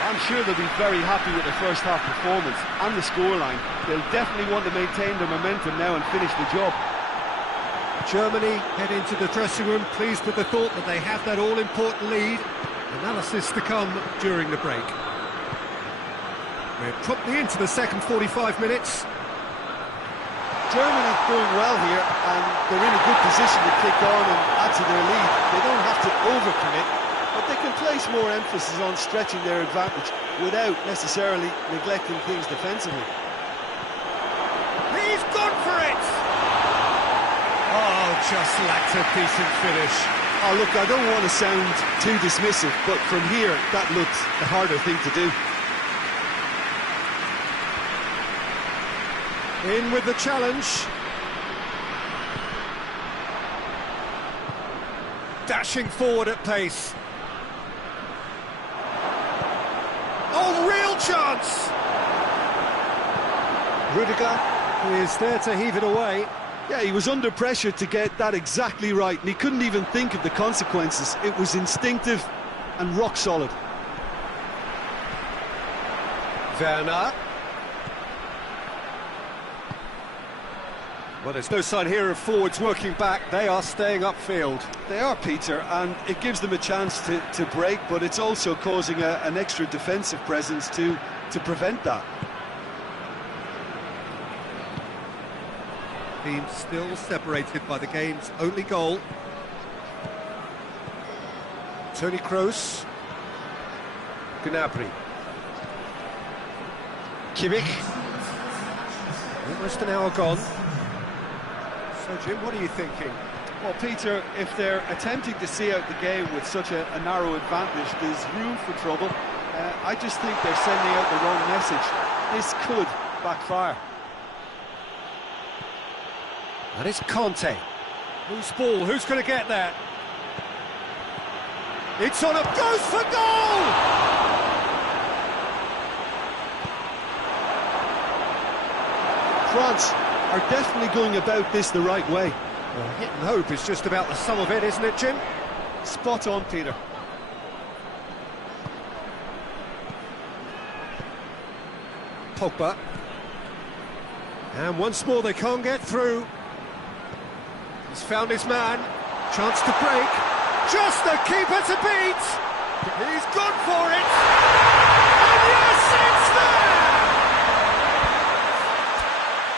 I'm sure they'll be very happy with the first half performance and the scoreline. They'll definitely want to maintain their momentum now and finish the job. Germany head into the dressing room pleased with the thought that they have that all-important lead. Analysis to come during the break. We're promptly into the second 45 minutes. Germany doing well here, and they're in a good position to kick on and add to their lead. They don't have to overcommit, but they can place more emphasis on stretching their advantage without necessarily neglecting things defensively. He's gone for it! Oh, just lacked a decent finish. Oh, look, I don't want to sound too dismissive, but from here, that looks the harder thing to do. In with the challenge. Dashing forward at pace. Oh, real chance! Rudiger is there to heave it away. Yeah, he was under pressure to get that exactly right, and he couldn't even think of the consequences. It was instinctive and rock solid. Werner. Well, there's no sign here of forwards working back. They are staying upfield. They are, Peter, and it gives them a chance to break, but it's also causing an extra defensive presence to prevent that. Teams still separated by the game's only goal. Toni Kroos. Gnabry. Kimmich. Almost an hour gone. So, Jim, what are you thinking? Well, Peter, if they're attempting to see out the game with such a narrow advantage, there's room for trouble. I just think they're sending out the wrong message. This could backfire. And it's Conte. Who's ball? Who's going to get there? It's on a... goes for goal! France are definitely going about this the right way. Well, hit and hope is just about the sum of it, isn't it, Jim? Spot on, Peter. Pogba. And once more they can't get through. He's found his man. Chance to break. Just the keeper to beat. He's gone for it. And yes, it's there!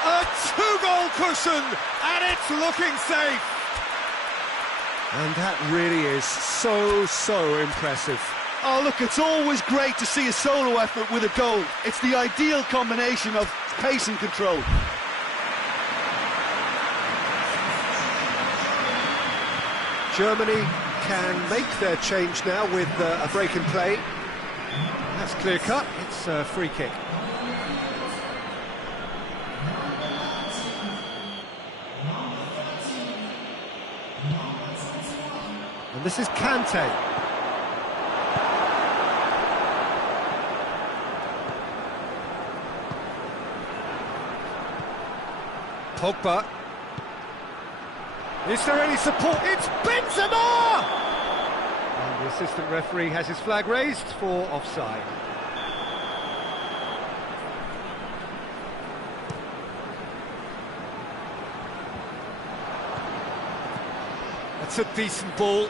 A two-goal cushion, and it's looking safe. And that really is so impressive. Oh, look, it's always great to see a solo effort with a goal. It's the ideal combination of pace and control. Germany can make their change now with a break in play. That's clear cut. It's a free kick. And this is Kante. Pogba. Is there any support? It's Benzema! And the assistant referee has his flag raised for offside. That's a decent ball.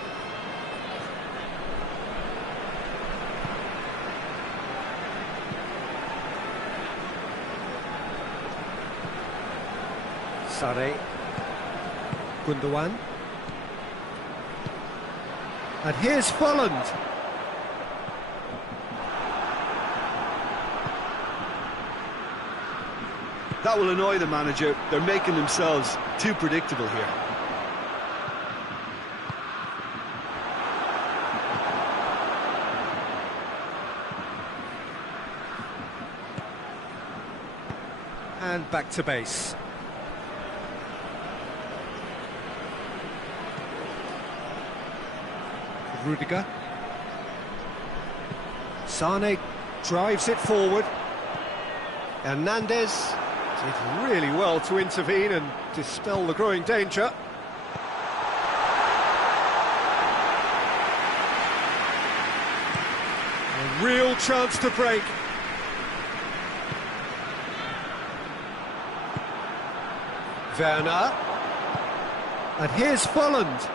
Sare. Gundogan. And here's Folland. That will annoy the manager. They're making themselves too predictable here. And back to base. Rudiger. Sane drives it forward. Hernandez did really well to intervene and dispel the growing danger. A real chance to break. Werner. And here's Folland.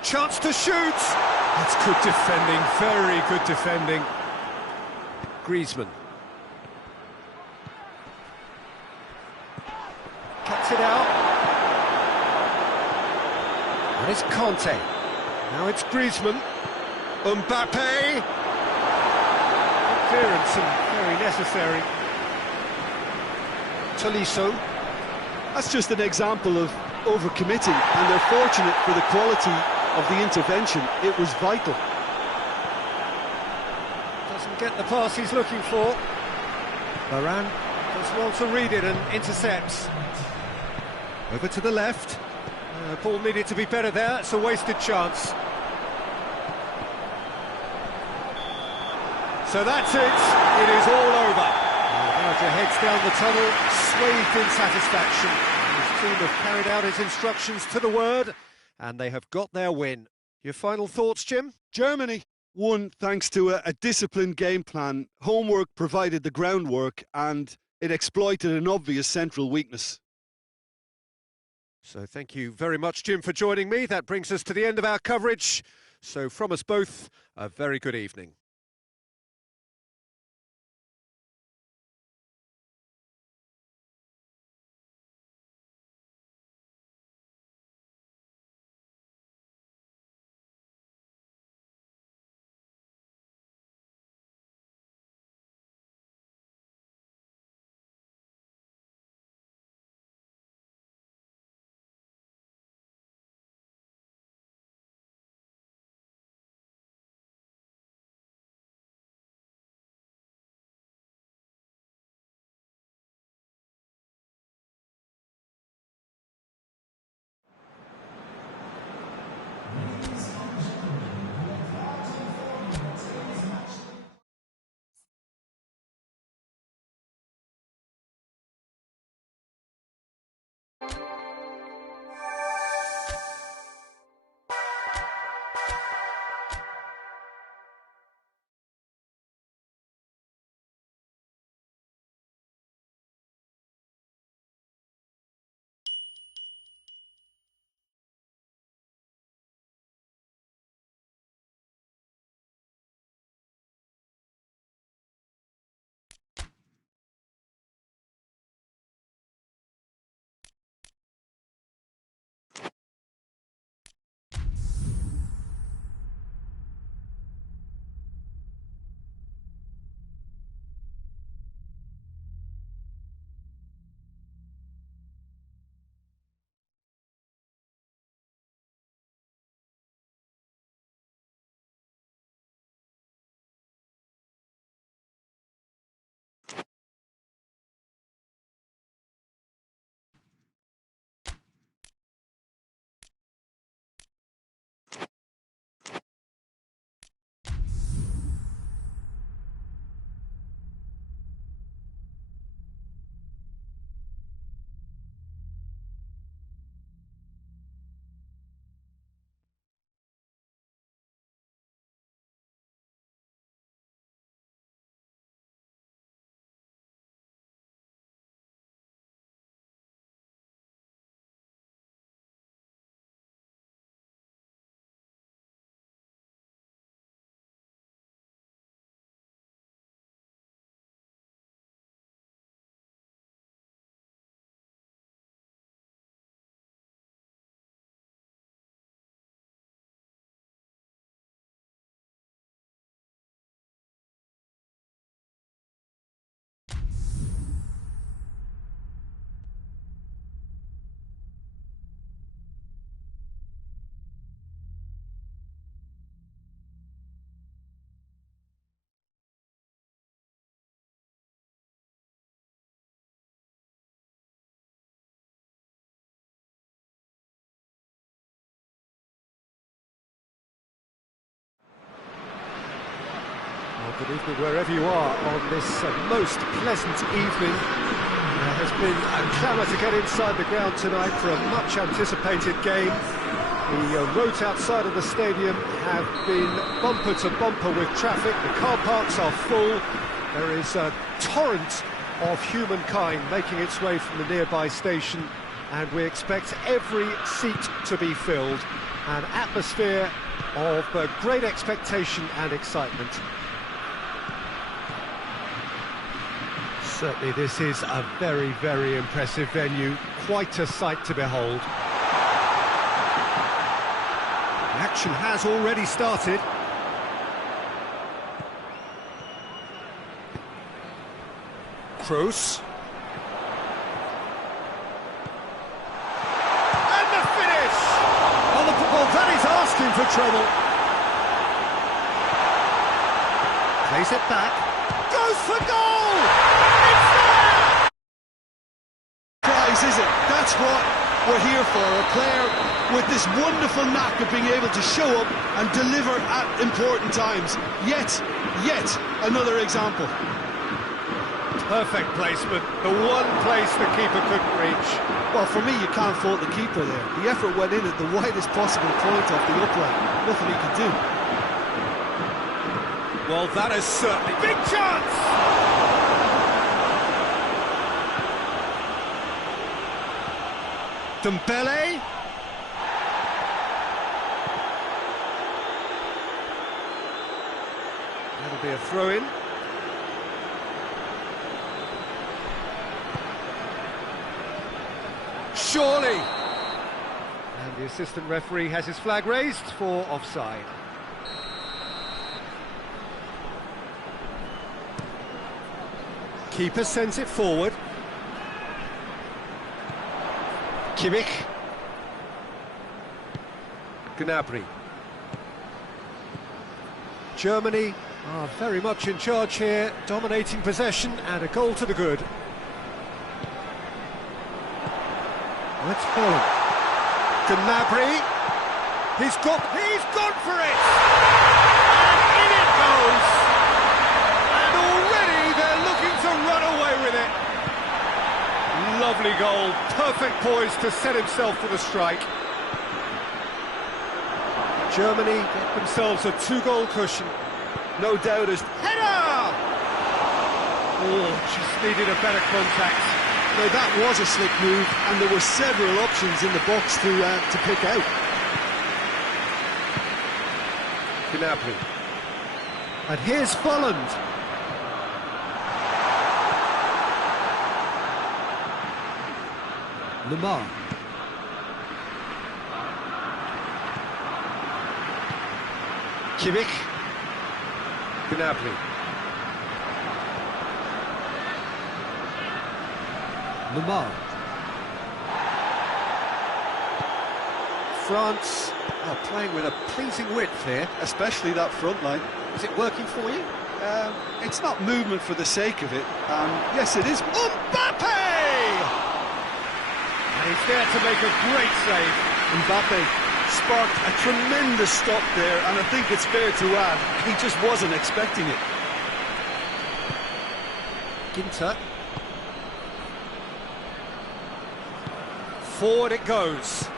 Chance to shoot! That's good defending, very good defending. Griezmann. Cuts it out. And it's Conte. Now it's Griezmann. Mbappe! Clearance and very necessary. Tolisso. That's just an example of overcommitting, and they're fortunate for the quality of the intervention. It was vital. Doesn't get the pass he's looking for. Varane does well to read it and intercepts. Over to the left. Ball needed to be better there. It's a wasted chance. So that's it. It is all over. The manager heads down the tunnel, swathed in satisfaction. His team have carried out his instructions to the word, and they have got their win. Your final thoughts, Jim? Germany won thanks to a disciplined game plan. Homework provided the groundwork, and it exploited an obvious central weakness. So thank you very much, Jim, for joining me. That brings us to the end of our coverage. So from us both, a very good evening. Good evening wherever you are on this most pleasant evening. There has been a clamour to get inside the ground tonight for a much anticipated game. The roads outside of the stadium have been bumper to bumper with traffic. The car parks are full. There is a torrent of humankind making its way from the nearby station, and we expect every seat to be filled. An atmosphere of great expectation and excitement. Certainly this is a very, very impressive venue, quite a sight to behold. The action has already started. Kroos. And the finish! Well, that is asking for trouble. Plays it back. Goes for goal! It's there! Prize, is it? That's what we're here for. A player with this wonderful knack of being able to show up and deliver at important times. Yet another example. Perfect placement, the one place the keeper couldn't reach. Well, for me, you can't fault the keeper there. The effort went in at the widest possible point off the upright. Nothing he could do. Well, that is certainly... Big chance! Dembele. That'll be a throw-in. Surely! And the assistant referee has his flag raised for offside. Keeper sends it forward. Kimmich. Gnabry. Germany are very much in charge here, dominating possession and a goal to the good. Let's follow. Gnabry. He's gone for it! And in it goes! And already they're looking to run away with it. Lovely goal, perfect poise to set himself for the strike. Germany get themselves a 2-goal cushion. No doubt as... Header! Oh, just needed a better contact. Now that was a slick move, and there were several options in the box to pick out. Gnabry. And here's Volland. Lemar. Kimmich. Gnabry. Lemar. France are playing with a pleasing width here. Especially that front line. Is it working for you? It's not movement for the sake of it. Yes, it is. Mbappe! And he's there to make a great save. Mbappe sparked a tremendous stop there, and I think it's fair to add, he just wasn't expecting it. Ginter. Forward it goes.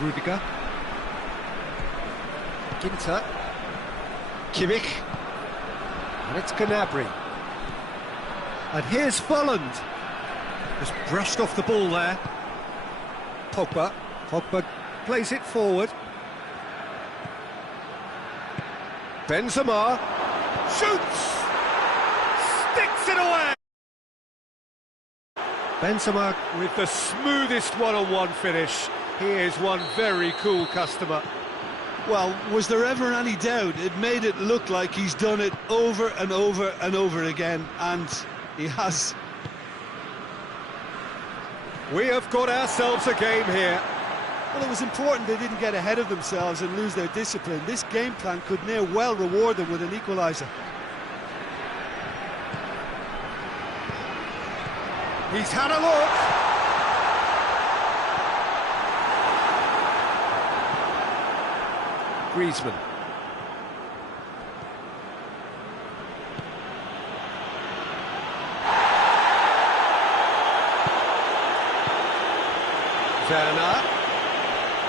Rudiger. Ginter. Kimmich. And it's Gnabry. And here's Volland. Just brushed off the ball there. Pogba. Pogba plays it forward. Benzema. Shoots! Sticks it away! Benzema with the smoothest one-on-one finish. He is one very cool customer. Well, was there ever any doubt? It made it look like he's done it over and over and over again, and he has. We have got ourselves a game here. Well, it was important they didn't get ahead of themselves and lose their discipline. This game plan could near well reward them with an equaliser. He's had a look. Griezmann. Werner.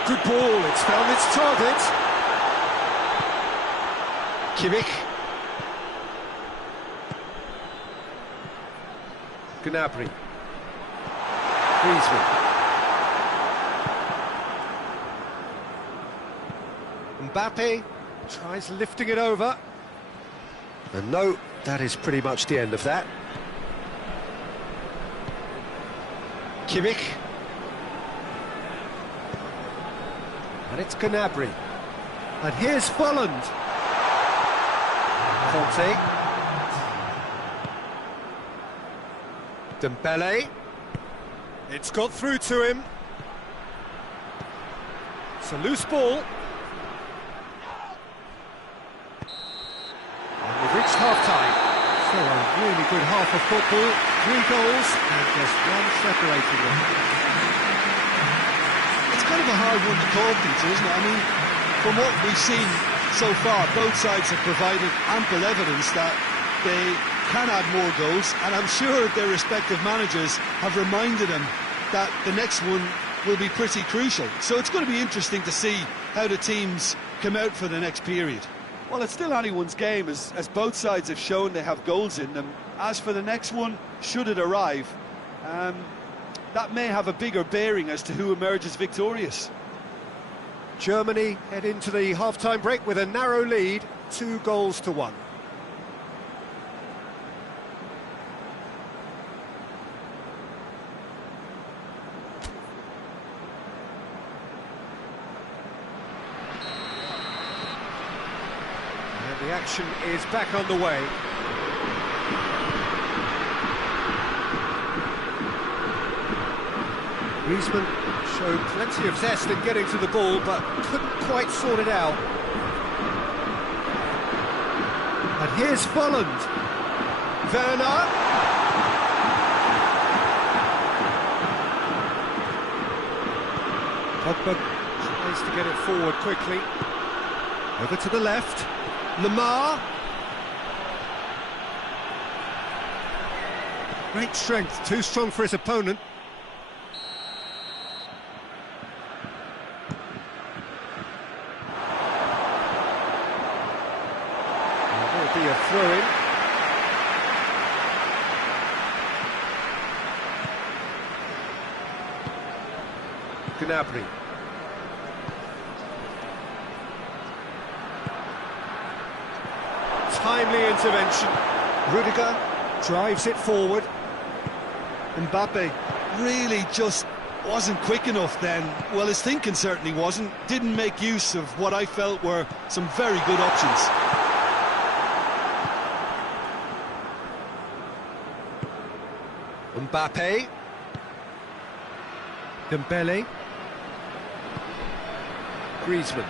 Good ball, it's found its target. Kimmich. Gnabry. Griezmann. Mbappe tries lifting it over. And no, that is pretty much the end of that. Kimmich. And it's Gnabry. And here's Volland. Conte. Dembele. It's got through to him. It's a loose ball. And we've reached half-time. So a really good half of football. 3 goals and just one separating them. It's kind of a hard one to call, Peter, isn't it? I mean, from what we've seen so far, both sides have provided ample evidence that they can add more goals, and I'm sure their respective managers have reminded them that the next one will be pretty crucial. So it's going to be interesting to see how the teams come out for the next period. Well, it's still anyone's game, as both sides have shown they have goals in them. As for the next one, should it arrive, that may have a bigger bearing as to who emerges victorious. Germany head into the half-time break with a narrow lead, 2-1. And the action is back on the way. Griezmann showed plenty of zest in getting to the ball, but couldn't quite sort it out. And here's Volland. Werner. Pogba tries to get it forward quickly. Over to the left. Lamar. Great strength, too strong for his opponent. Be a throw-in. Gnabry. Timely intervention. Rudiger drives it forward. Mbappe really just wasn't quick enough then. Well, his thinking certainly wasn't. Didn't make use of what I felt were some very good options. Mbappe. Dembele. Griezmann.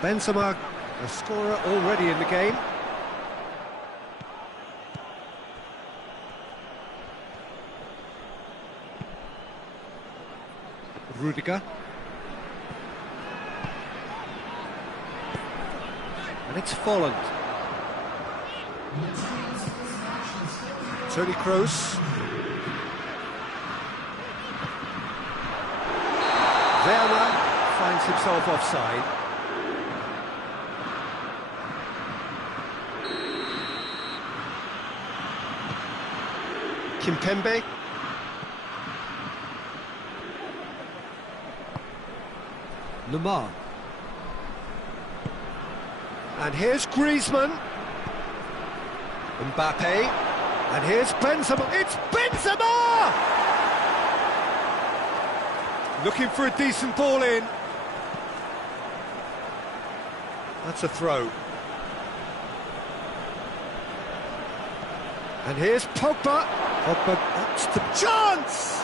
Benzema, a scorer already in the game. Rudiger. And it's Volland. Toni Kroos. Werner finds himself offside. Kimpembe. Lamar. And here's Griezmann. Mbappe. And here's Benzema. It's Benzema! Looking for a decent ball in. That's a throw. And here's Pogba. Pogba, that's the chance!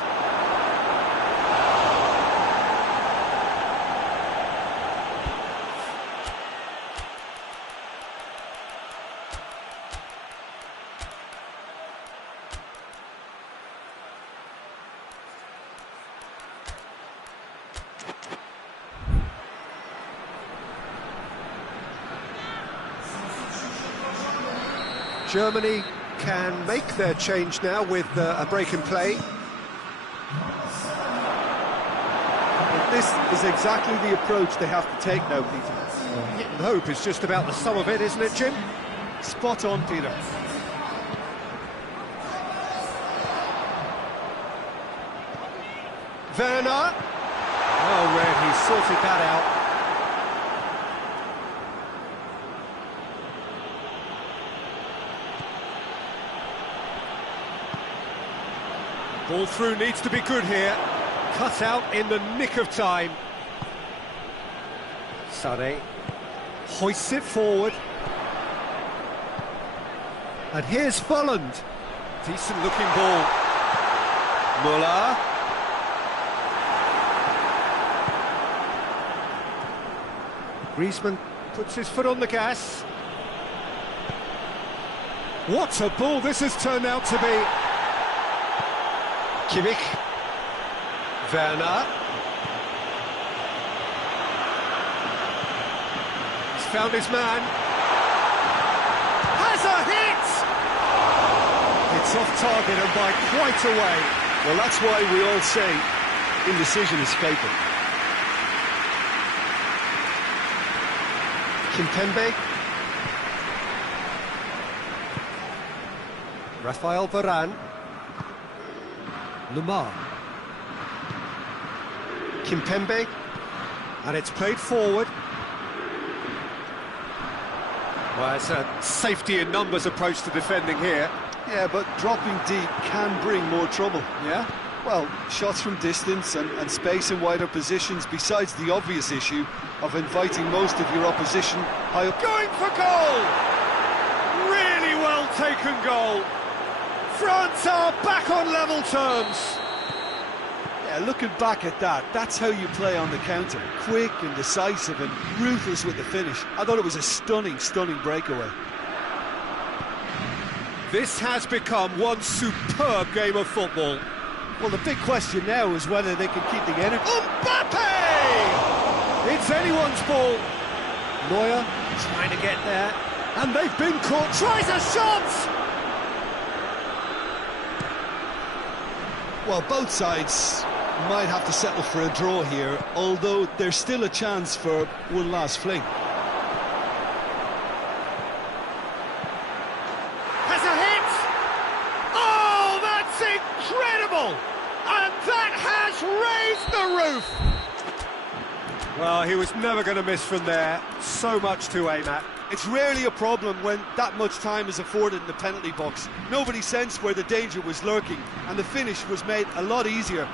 Germany can make their change now with a break in play. But this is exactly the approach they have to take now, Peter. Hit and hope is just about the sum of it, isn't it, Jim? Spot on, Peter. Werner. Oh, Red, he sorted that out. Ball through needs to be good here. Cut out in the nick of time. Sané hoists it forward. And here's Volland. Decent looking ball. Muller. Griezmann puts his foot on the gas. What a ball this has turned out to be. Kimmich. Werner. He's found his man. Has a hit! It's off target and by quite a way. Well, that's why we all say indecision is fatal. Kimpembe. Rafael Varane. Lemar. Kimpembe. And it's played forward. Well, it's a safety in numbers approach to defending here. Yeah, but dropping deep can bring more trouble. Yeah? Well, shots from distance and space in wider positions, besides the obvious issue of inviting most of your opposition high up. Going for goal! Really well taken goal. France are back on level terms. Yeah, looking back at that, that's how you play on the counter. Quick and decisive and ruthless with the finish. I thought it was a stunning, stunning breakaway. This has become one superb game of football. Well, the big question now is whether they can keep the energy. Mbappe! It's anyone's ball. Neuer trying to get there. And they've been caught. Tries a shot! Well, both sides might have to settle for a draw here, although there's still a chance for one last fling. Has a hit! Oh, that's incredible! And that has raised the roof! Well, he was never going to miss from there. So much to aim at. It's rarely a problem when that much time is afforded in the penalty box. Nobody sensed where the danger was lurking, and the finish was made a lot easier.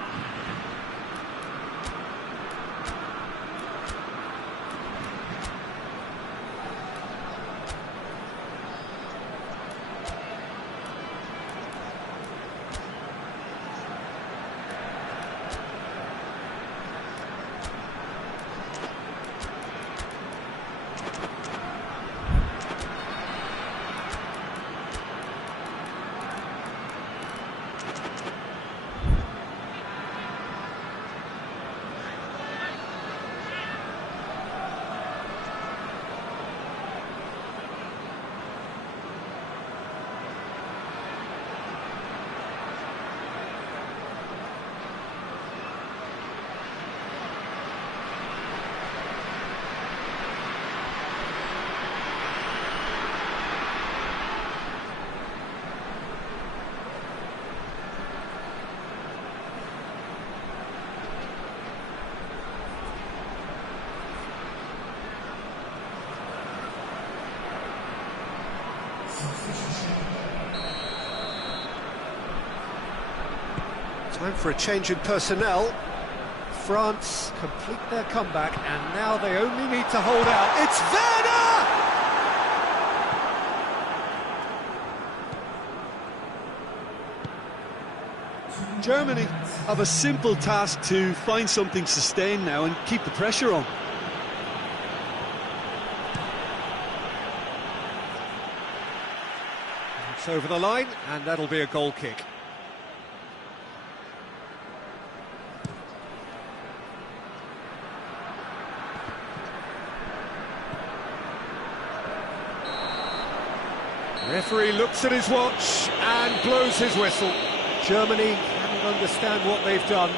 Time for a change in personnel. France complete their comeback, and now they only need to hold out. It's Werner! Germany have a simple task to find something sustained now and keep the pressure on. It's over the line, and that'll be a goal kick. Referee looks at his watch and blows his whistle. Germany cannot understand what they've done.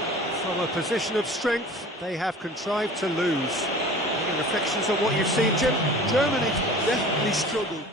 From a position of strength, they have contrived to lose. Any reflections on what you've seen, Jim? Germany definitely struggled.